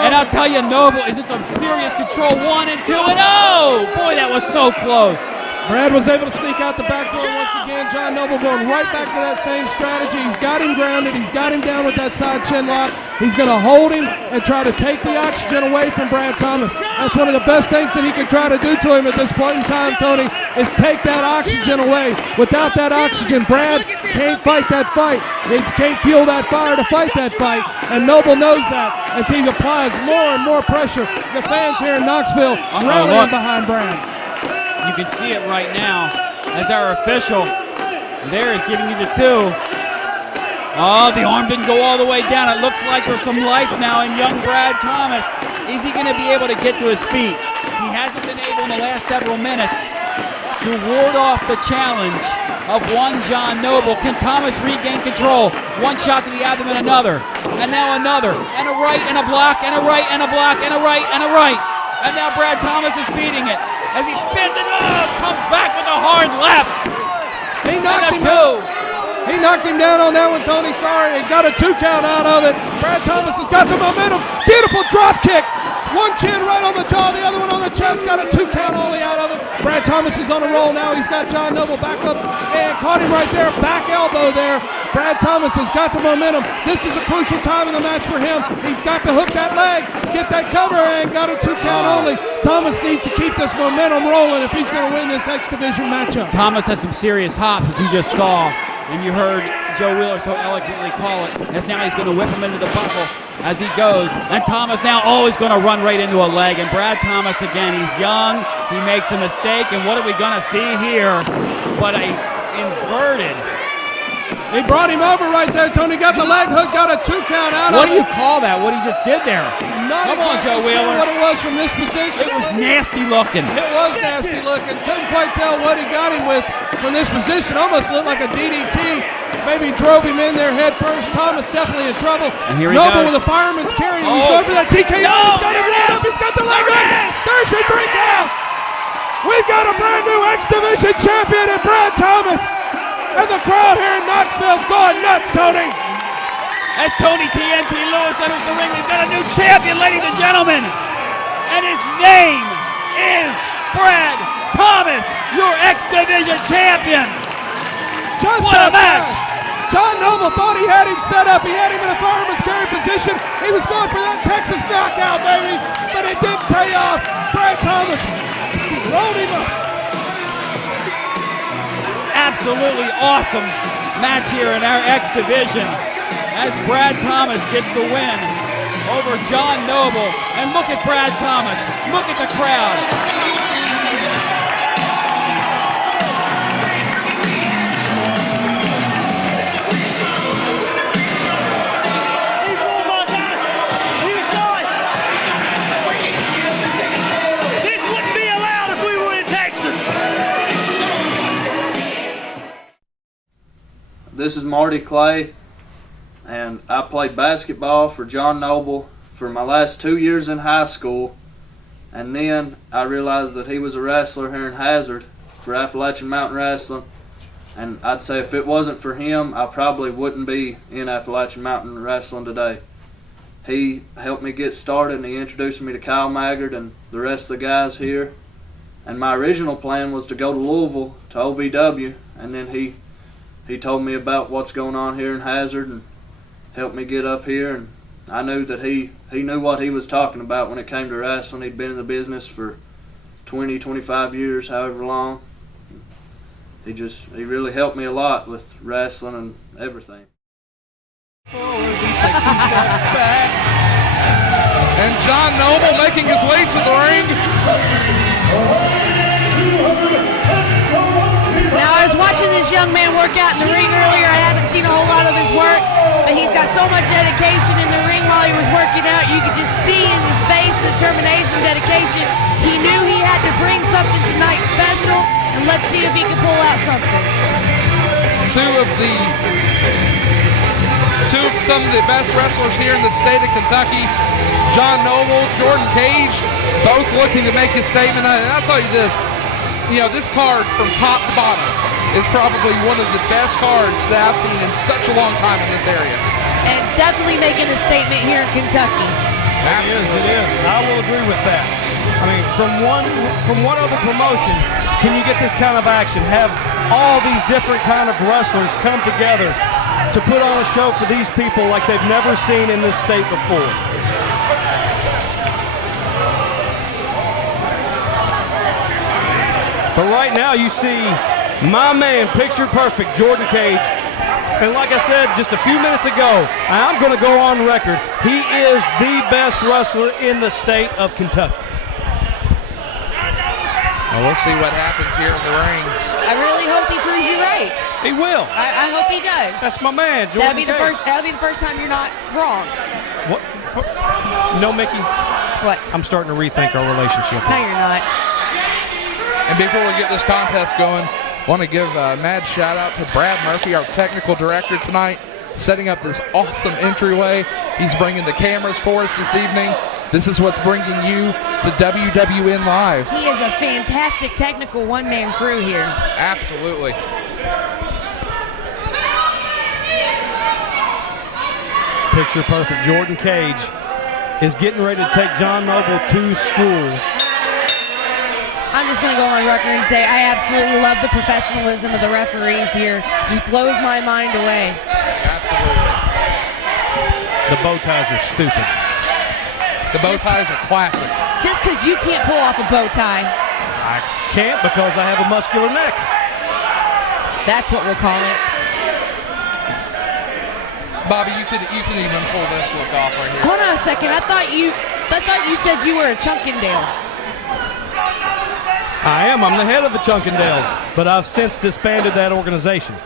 And I'll tell you, Noble is in some serious control. 1 and 2 and oh! Boy, that was so close. Brad was able to sneak out the back door once again. John Noble going right back to that same strategy. He's got him grounded. He's got him down with that side chin lock. He's going to hold him and try to take the oxygen away from Brad Thomas. That's one of the best things that he can try to do to him at this point in time, Tony, is take that oxygen away. Without that oxygen, Brad can't fight that fight. He can't fuel that fire to fight that fight. And Noble knows that as he applies more and more pressure. The fans here in Knoxville rallying behind Brad. You can see it right now as our official there is giving you the 2. Oh, the arm didn't go all the way down. It looks like there's some life now in young Brad Thomas. Is he going to be able to get to his feet? He hasn't been able in the last several minutes to ward off the challenge of one John Noble. Can Thomas regain control? One shot to the abdomen, another, and now another, and a right and a block, and a right and a block, and a right and a right. And now Brad Thomas is feeding it as he spins it. Oh, comes back with a hard left. He knocked him two. He knocked him down on that one, Tony. Sorry, he got a 2 count out of it. Brad Thomas has got the momentum. Beautiful drop kick. One chin right on the jaw, the other one on the chest. Got a 2 count only out of it. Brad Thomas is on a roll now. He's got John Noble back up and caught him right there. Back elbow there. Brad Thomas has got the momentum. This is a crucial time in the match for him. He's got to hook that leg, get that cover, and got a 2 count only. Thomas needs to keep this momentum rolling if he's going to win this X Division matchup. Thomas has some serious hops, as you just saw. And you heard Joe Wheeler so eloquently call it, as now he's going to whip him into the buckle as he goes. And Thomas now, he's going to run right into a leg. And Brad Thomas, again, he's young, he makes a mistake, and what are we going to see here but a inverted. He brought him over right there, Tony. Got the leg hook, got a 2 count out of it. What do you call that, what he just did there? Not Come on, exactly Joe Wheeler. sure what it was from this position. It was nasty looking. It was nasty looking. Couldn't quite tell what he got him with from this position. Almost looked like a DDT. Maybe drove him in there head first. Thomas definitely in trouble. And here he Noble goes. with a fireman's carry. He's going for that TKO. He's got it right up. He's got the leg up. There's your 3 counts. We've got a brand new X Division champion in Brad Thomas. And the crowd here in Knoxville's going nuts, Tony. As Tony TNT Lewis enters the ring, we've got a new champion, ladies and gentlemen. And his name is Brad Thomas, your X Division champion. Just what a match. John Noble thought he had him set up. He had him in a fireman's carry position. He was going for that Texas knockout, baby. But it didn't pay off. Brad Thomas rolled him up. Absolutely awesome match here in our X Division as Brad Thomas gets the win over John Noble. And look at Brad Thomas. Look at the crowd. This is Marty Clay, and I played basketball for John Noble for my last 2 years in high school, and then I realized that he was a wrestler here in Hazard for Appalachian Mountain Wrestling, and I'd say if it wasn't for him, I probably wouldn't be in Appalachian Mountain Wrestling today. He helped me get started, and he introduced me to Kyle Maggard and the rest of the guys here, and my original plan was to go to Louisville to OVW, and then he told me about what's going on here in Hazard and helped me get up here, and I knew that he knew what he was talking about when it came to wrestling. He'd been in the business for 20, 25 years, however long. He really helped me a lot with wrestling and everything. And John Noble making his way to the ring. Now, I was watching this young man work out in the ring earlier. I haven't seen a whole lot of his work, but he's got so much dedication in the ring while he was working out. You could just see in his face the determination, dedication. He knew he had to bring something tonight special, and let's see if he can pull out something. Two of some of the best wrestlers here in the state of Kentucky, John Noble, Jordan Kage, both looking to make a statement. And I'll tell you this, this card from top to bottom is probably one of the best cards that I've seen in such a long time in this area. And it's definitely making a statement here in Kentucky. It is. I will agree with that. I mean, from one other promotion, can you get this kind of action? Have all these different kind of wrestlers come together to put on a show for these people like they've never seen in this state before. But right now you see my man, picture perfect, Jordan Kage. And like I said just a few minutes ago, I'm going to go on record, he is the best wrestler in the state of Kentucky. Well, we'll see what happens here in the ring. I really hope he proves you right. He will. I hope he does. That's my man, Jordan That'll be the Kage. first. That'll be the first time you're not wrong. What? No, Mickey. What? I'm starting to rethink our relationship. No, you're not. And before we get this contest going, want to give a mad shout out to Brad Murphy, our technical director tonight, setting up this awesome entryway. He's bringing the cameras for us this evening. This is what's bringing you to WWN Live. He is a fantastic technical one-man crew here. Absolutely. Picture perfect. Jordan Kage is getting ready to take John Noble to school. I'm just going to go on record and say I absolutely love the professionalism of the referees here. Just blows my mind away. Absolutely. The bow ties are stupid. The bow ties are classic. Just because you can't pull off a bow tie. I can't because I have a muscular neck. That's what we'll call it. Bobby, you can even pull this look off right here. Hold on a second. I thought you said you were a Chunkendale. I am. I'm the head of the Chunkendales, but I've since disbanded that organization.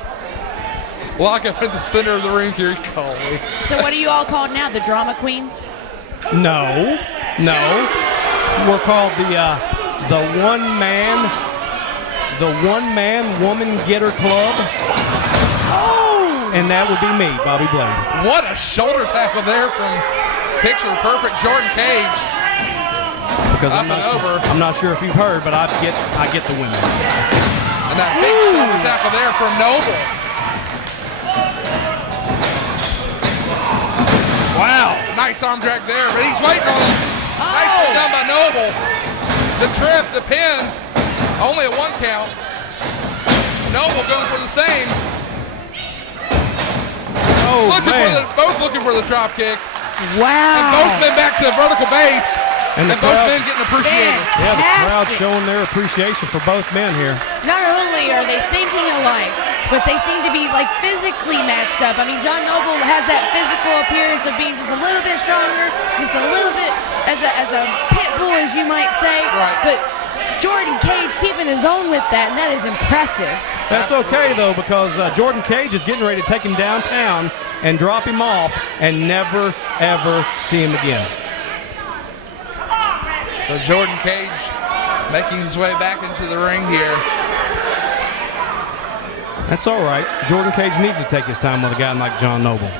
Lock up in the center of the ring here, Coley. So what are you all called now? The Drama Queens? No. We're called the one man woman getter club. And that would be me, Bobby Blade. What a shoulder tackle there from picture perfect Jordan Kage. Because Up and over. I'm not sure if you've heard, but I get the women. And that big shoulder tackle there from Noble. Wow. Nice arm drag there, but he's waiting on him. Nicely done by Noble. The trip, the pin, only a 1 count. Noble going for the same. Oh, both looking for the drop kick. Wow. And both men back to the vertical base. And the both crowd, men getting appreciated. Yeah, the crowd showing their appreciation for both men here. Not only are they thinking alike, but they seem to be like physically matched up. I mean, John Noble has that physical appearance of being just a little bit stronger, just a little bit as a pit bull, as you might say. Right. But Jordan Kage keeping his own with that, and that is impressive. That's okay, though, because Jordan Kage is getting ready to take him downtown and drop him off and never, ever see him again. So Jordan Kage making his way back into the ring here. That's all right. Jordan Kage needs to take his time with a guy like John Noble.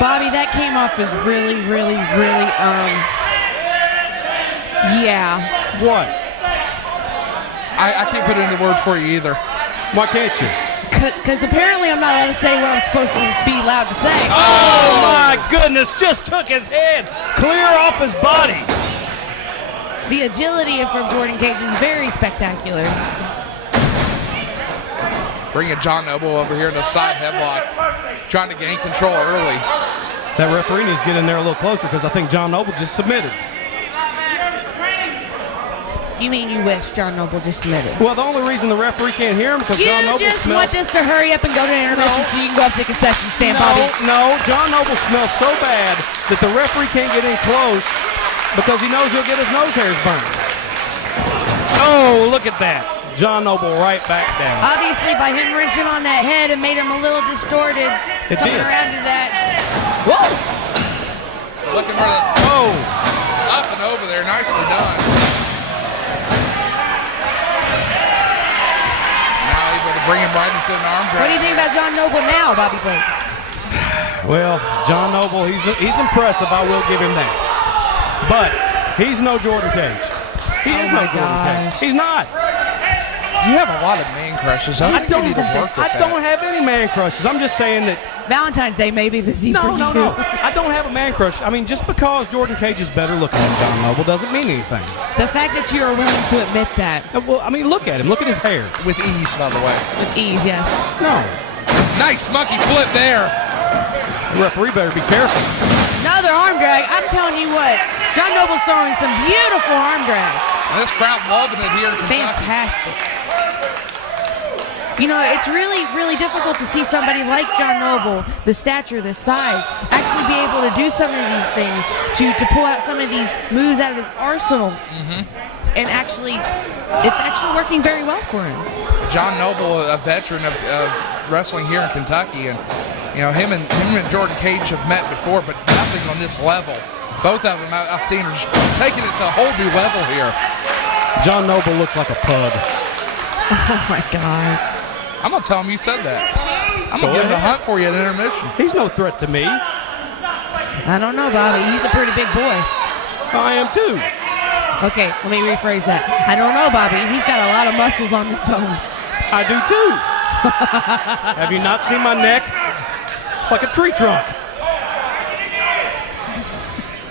Bobby, that came off as really, yeah. What? I can't put it into words for you either. Why can't you? Because apparently I'm not allowed to say what I'm supposed to be allowed to say. Oh my goodness, just took his head clear off his body. The agility from Jordan Kage is very spectacular. Bringing John Noble over here in the side headlock, trying to gain control early. That referee needs to get in there a little closer because I think John Noble just submitted. You mean you wish John Noble just submitted? Well, the only reason the referee can't hear him because John Noble just smells... want this to hurry up and go to intermission so you can go up to the concession stand, Bobby. No, John Noble smells so bad that the referee can't get in close because he knows he'll get his nose hairs burned. Oh, look at that. John Noble right back down. Obviously, by him wrenching on that head, it made him a little distorted. It coming did. around to that. Whoa! Looking for the... Oh! Up and over there, nicely done. Bring him right into an arm drag. What do you think about John Noble now, Bobby Blake? Well, John Noble, he's impressive. I will give him that. But he's no Jordan Kage. He is no Jordan Kage. He's not. You have a lot of man crushes. I think you need to work with that. I don't have any man crushes. I'm just saying that Valentine's Day may be busy for you. No. I don't have a man crush. I mean, just because Jordan Kage is better looking than John Noble doesn't mean anything. The fact that you are willing to admit that. Well, I mean, look at him. Look at his hair. With ease, by the way. With ease, yes. No. Nice monkey flip there. The referee better be careful. Another arm drag. I'm telling you what, John Noble's throwing some beautiful arm drags. And this crowd loving it here in Kentucky. Fantastic. it's really, really difficult to see somebody like John Noble, the stature, the size, actually be able to do some of these things, to pull out some of these moves out of his arsenal. And actually, it's actually working very well for him. John Noble, a veteran of wrestling here in Kentucky, and him and Jordan Kage have met before, but nothing on this level. Both of them I've seen are just taking it to a whole new level here. John Noble looks like a pug. Oh my God! I'm gonna tell him you said that. I'm gonna give him a hunt for you at intermission. He's no threat to me. I don't know, Bobby. He's a pretty big boy. I am too. Okay, let me rephrase that. I don't know, Bobby. He's got a lot of muscles on his bones. I do too. Have you not seen my neck? It's like a tree trunk.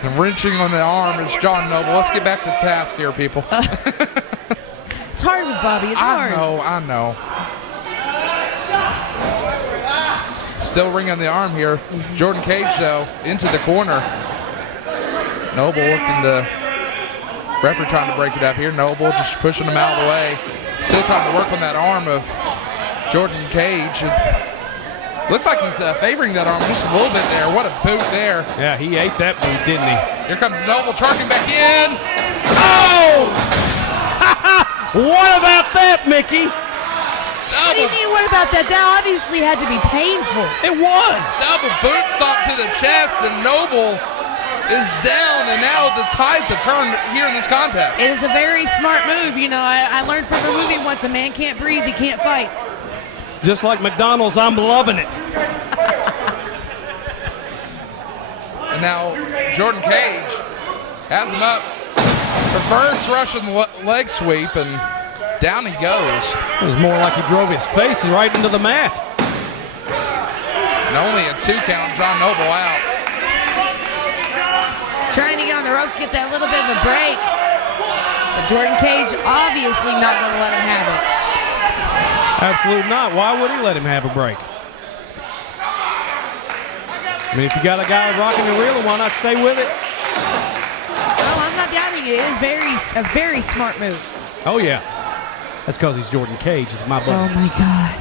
And wrenching on the arm is John Noble. Let's get back to task here, people. It's hard with Bobby. It's hard. I know. Still ring on the arm here. Jordan Kage, though, into the corner. Noble looking to... Referee trying to break it up here. Noble just pushing him out of the way. Still trying to work on that arm of Jordan Kage. Looks like he's favoring that arm just a little bit there. What a boot there. Yeah, he ate that boot, didn't he? Here comes Noble charging back in. Oh! What about that, Mickey? What do you mean, what about that? That obviously had to be painful. It was. Double boot stomp to the chest, and Noble is down, and now the tides have turned here in this contest. It is a very smart move. I learned from a movie once, a man can't breathe, he can't fight. Just like McDonald's, I'm loving it. And now Jordan Kage has him up. Reverse Russian leg sweep, and down he goes. It was more like he drove his face right into the mat. And only a 2 count, John Noble out. Trying to get on the ropes, get that little bit of a break. But Jordan Kage obviously not going to let him have it. Absolutely not. Why would he let him have a break? I mean, if you got a guy rocking and reeling, why not stay with it? Oh, I'm not doubting it. It is a very smart move. Oh, yeah. That's because he's Jordan Kage. It's my buddy. Oh, my God.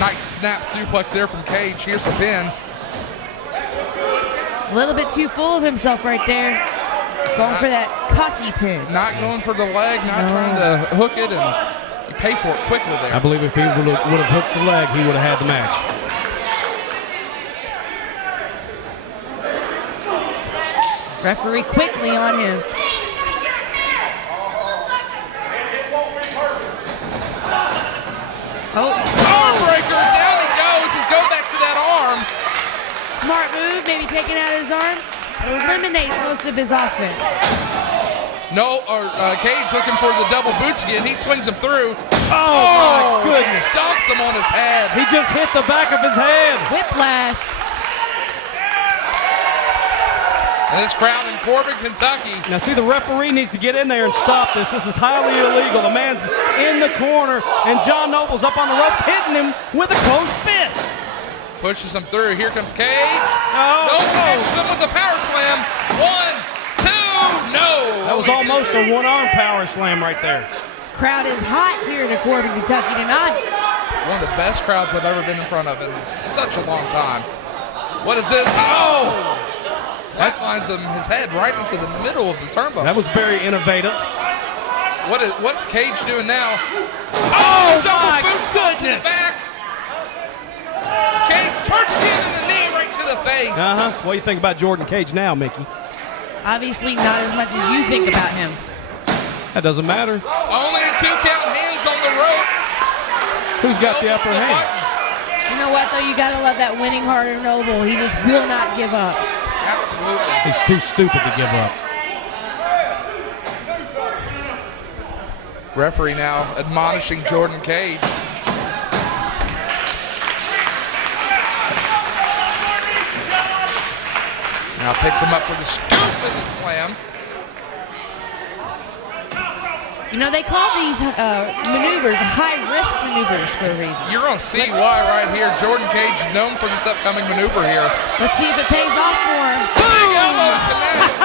Nice snap suplex there from Kage. Here's a pin. A little bit too full of himself right there. Going for that cocky pin. Not going for the leg, not trying to hook it, and you pay for it quickly there. I believe if he would have hooked the leg, he would have had the match. Referee quickly on him. Oh. Armbreaker, down he goes. He's going back to that arm. Smart move, maybe taking out his arm. Eliminates most of his offense. Kage looking for the double boots again. He swings him through. Oh, my goodness. Stomps him on his head. He just hit the back of his head. Whiplash. And this crowd in Corbin, Kentucky. Now, see, the referee needs to get in there and stop this. This is highly illegal. The man's in the corner, and John Noble's up on the ropes, hitting him with a closed fist. Pushes him through. Here comes Kage. Oh, Noble catches him with a power slam. 1, 2, no. That was almost a one-arm power slam right there. Crowd is hot here in Corbin, Kentucky tonight. One of the best crowds I've ever been in front of in such a long time. What is this? Oh! Flatlines him his head right into the middle of the turnbuckle. That was very innovative. What's Kage doing now? Oh, double my boot stomp to the goodness. back. Kage charging in the knee right to the face. What do you think about Jordan Kage now, Mickey? Obviously not as much as you think about him. That doesn't matter. Only a 2 count, hands on the ropes. Who's got the upper hand? You know what, though? You got to love that winning heart of Noble. He just will not give up. Absolutely. He's too stupid to give up. Referee now admonishing Jordan Kage. Now picks him up for the scoop and the slam. They call these maneuvers high-risk maneuvers for a reason. You're going to see why right here. Jordan Kage is known for this upcoming maneuver here. Let's see if it pays off for him. Big elbow connects.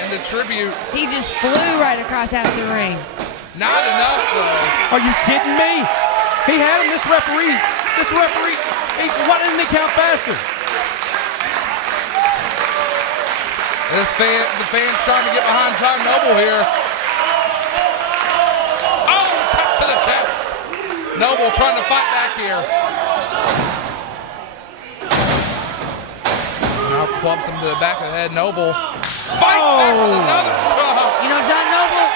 And the tribute. He just flew right across half the ring. Not enough, though. Are you kidding me? He had him. This referee, why didn't he count faster? The fans trying to get behind John Noble here. Oh, chop to the chest. Noble trying to fight back here. Now clubs him to the back of the head. Noble fights back with another chop. You know, John Noble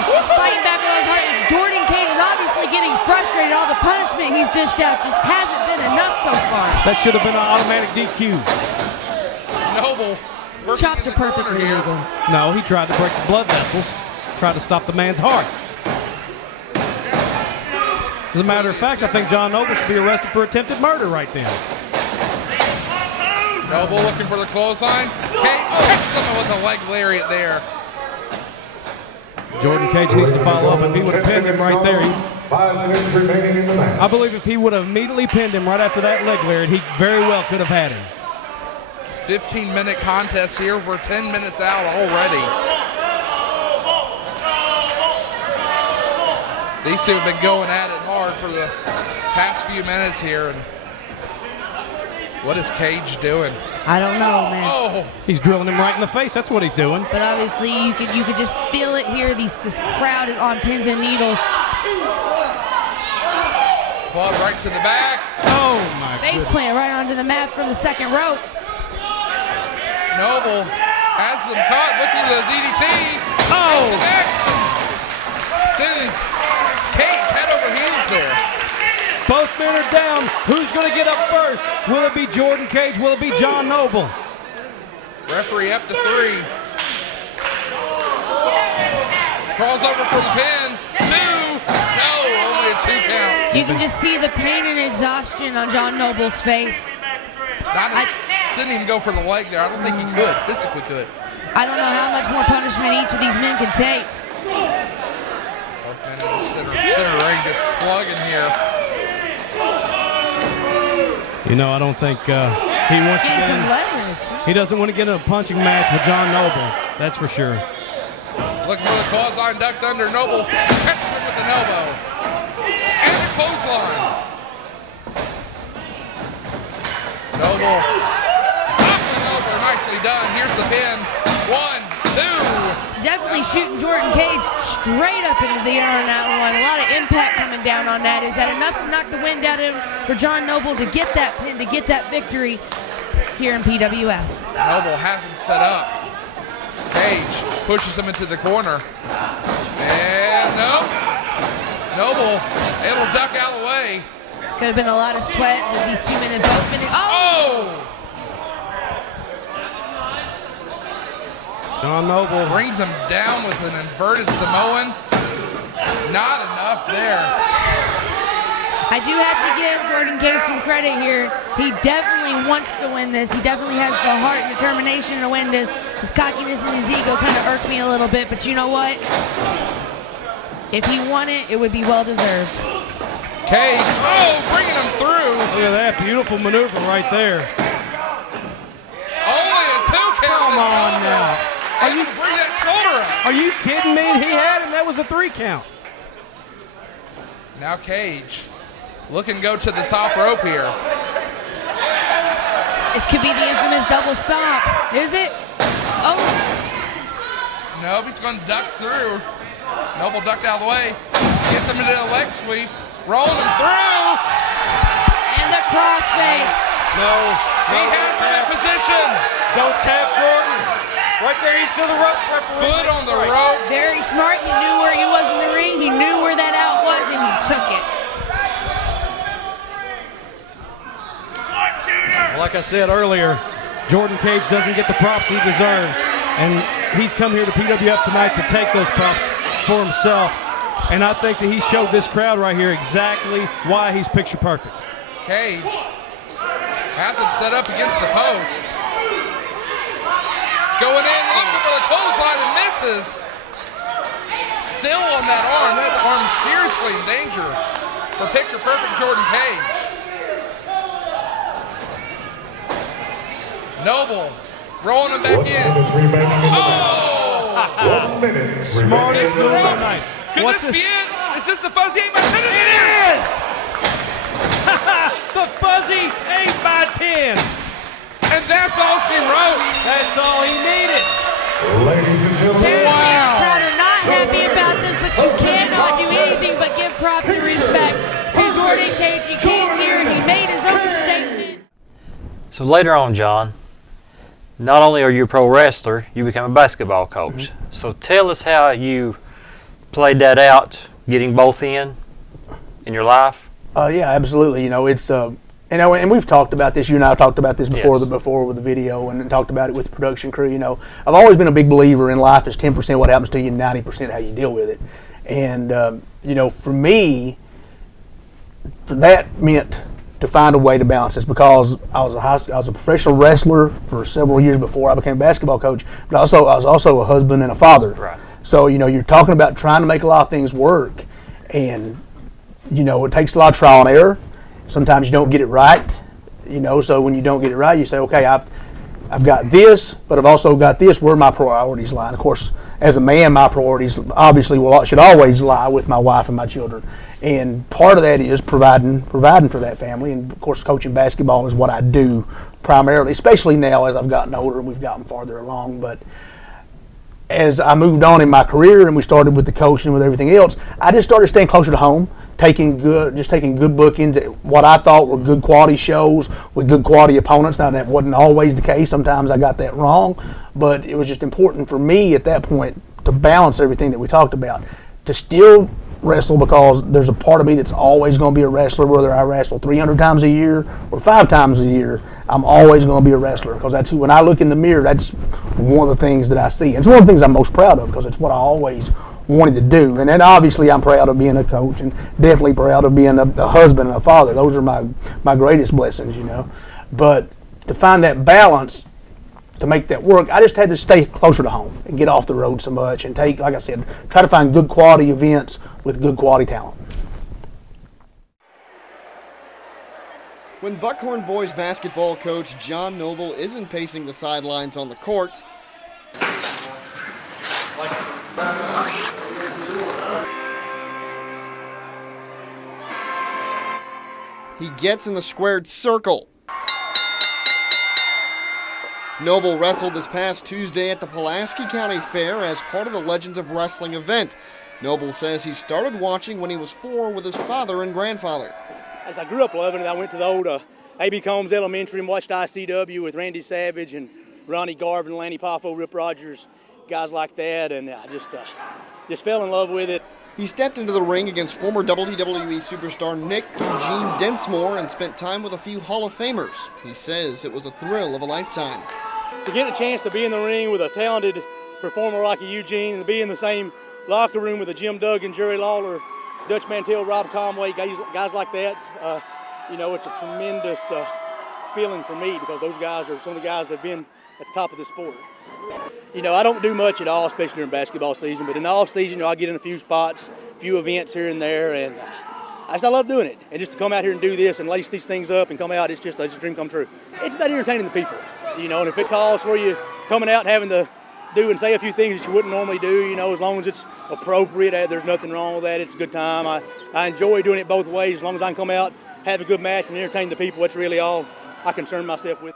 is just fighting back with his heart. Jordan Kage is obviously getting frustrated. All the punishment he's dished out just hasn't been enough so far. That should have been an automatic DQ. Noble. Chops are perfectly legal. No, he tried to break the blood vessels, tried to stop the man's heart. As a matter of fact, I think John Noble should be arrested for attempted murder right then. Noble looking for the clothesline. Kage catches him with a leg lariat there. Jordan Kage needs to follow up. If he would have pinned him right there, 5 minutes remaining in the match. I believe if he would have immediately pinned him right after that leg lariat, he very well could have had him. 15-minute contest here. We're 10 minutes out already. These two have been going at it hard for the past few minutes here. And what is Kage doing? I don't know, man. Oh, he's drilling him right in the face. That's what he's doing. But obviously, you could just feel it here. This crowd is on pins and needles. Club right to the back. Oh my! Face plant right onto the mat from the second rope. Noble has them caught. Looking at the DDT. Oh! Next. Sends Kage head over heels there. Both men are down. Who's going to get up first? Will it be Jordan Kage? Will it be John Noble? Referee up to 3. Crawls over for the pin. 2. No, only a 2 count. You can just see the pain and exhaustion on John Noble's face. Didn't even go for the leg there. I don't think he could. Physically could. I don't know how much more punishment each of these men can take. Both men in the center ring just slugging here. You know, I don't think he wants to get some in. leverage. He doesn't want to get in a punching match with John Noble. That's for sure. Looking for the clothesline, ducks under. Noble catches him with an elbow. And a clothesline. Noble knocking over, nicely done. Here's the pin. 1, 2. Definitely shooting Jordan Kage straight up into the air on that one. A lot of impact coming down on that. Is that enough to knock the wind out of him for John Noble to get that pin, to get that victory here in PWF? Noble has him set up. Kage pushes him into the corner. And nope. Noble able to duck out of the way. Could have been a lot of sweat with these 2 men both been. Oh! John Noble brings him down with an inverted Samoan. Not enough there. I do have to give Jordan Kage some credit here. He definitely wants to win this. He definitely has the heart and determination to win this. His cockiness and his ego kind of irk me a little bit, but you know what? If he won it, it would be well deserved. Kage, bringing him through. Look at that beautiful maneuver right there. Only a 2 count. Come on now. Are you bring that shoulder up? Are you kidding me? He had him. That was a 3 count. Now Kage looking to go to the top rope here. This could be the infamous double stomp. Is it? Oh. Nope, he's going to duck through. Noble ducked out of the way. Gets him into a leg sweep. Rolling him through. And the crossface. No. He has him in position. Don't tap Jordan. Right there, he's to the ropes, referee. Foot on the ropes. Very smart. He knew where he was in the ring. He knew where that out was, and he took it. Like I said earlier, Jordan Kage doesn't get the props he deserves. And he's come here to PWF tonight to take those props for himself. And I think that he showed this crowd right here exactly why he's picture perfect. Kage has him set up against the post. Going in, looking for the clothesline and misses. Still on that arm. That arm's seriously in danger for picture perfect Jordan Kage. Noble rolling him back in. Oh! 1 minute. Smartest move of the night. Could this be it? Is this the fuzzy 8x10? It is! The fuzzy 8x10. And that's all she wrote. That's all he needed. Ladies and gentlemen. Wow. The crowd are not happy about this, but you cannot do anything but give props and respect to Jordan Kage. He came here, he made his own statement. So later on, John, not only are you a pro wrestler, you become a basketball coach. So tell us how you played that out, getting both in your life. Yeah, absolutely. You know, it's and we've talked about this. You and I have talked about this before, Yes. before with the video, and talked about it with the production crew. You know, I've always been a big believer in life is 10% what happens to you, and 90% how you deal with it. And you know, for me, that meant to find a way to balance this, because I was a professional wrestler for several years before I became a basketball coach, but I was also a husband and a father. Right. So, you know, you're talking about trying to make a lot of things work, and, you know, it takes a lot of trial and error. Sometimes you don't get it right, you know, so when you don't get it right, you say, okay, I've got this, but I've also got this. Where my priorities lie. And of course, as a man, my priorities obviously should always lie with my wife and my children. And part of that is providing for that family. And of course, coaching basketball is what I do primarily, especially now as I've gotten older and we've gotten farther along. But as I moved on in my career and we started with the coaching and with everything else, I just started staying closer to home, taking good bookings at what I thought were good quality shows with good quality opponents. Now, that wasn't always the case. Sometimes I got that wrong, but it was just important for me at that point to balance everything that we talked about, to still wrestle, because there's a part of me that's always going to be a wrestler, whether I wrestle 300 times a year or 5 times a year. I'm always going to be a wrestler, because that's when I look in the mirror, that's one of the things that I see. It's one of the things I'm most proud of, because it's what I always wanted to do. And then obviously I'm proud of being a coach, and definitely proud of being a husband and a father. Those are my greatest blessings, you know. But to find that balance, to make that work, I just had to stay closer to home and get off the road so much, and like I said, try to find good quality events with good quality talent. When Buckhorn boys basketball coach John Noble isn't pacing the sidelines on the court, he gets in the squared circle. Noble wrestled this past Tuesday at the Pulaski County Fair as part of the Legends of Wrestling event. Noble says he started watching when he was 4 with his father and grandfather. As I grew up loving it, I went to the old A.B. Combs Elementary and watched ICW with Randy Savage and Ronnie Garvin, Lanny Poffo, Rip Rogers, guys like that, and I just fell in love with it. He stepped into the ring against former WWE superstar Nick Eugene Densmore and spent time with a few Hall of Famers. He says it was a thrill of a lifetime. To get a chance to be in the ring with a talented performer like Eugene, and to be in the same locker room with a Jim Duggan, Jerry Lawler, Dutch Mantell, Rob Conway, guys like that, you know, it's a tremendous feeling for me, because those guys are some of the guys that have been at the top of the sport. You know, I don't do much at all, especially during basketball season, but in the off season, you know, I get in a few spots, a few events here and there, and I love doing it. And just to come out here and do this and lace these things up and come out, it's just a dream come true. It's about entertaining the people, you know, and if it calls for you coming out and having to do and say a few things that you wouldn't normally do, you know, as long as it's appropriate, there's nothing wrong with that. It's a good time. I enjoy doing it both ways. As long as I can come out, have a good match, and entertain the people, that's really all I concern myself with.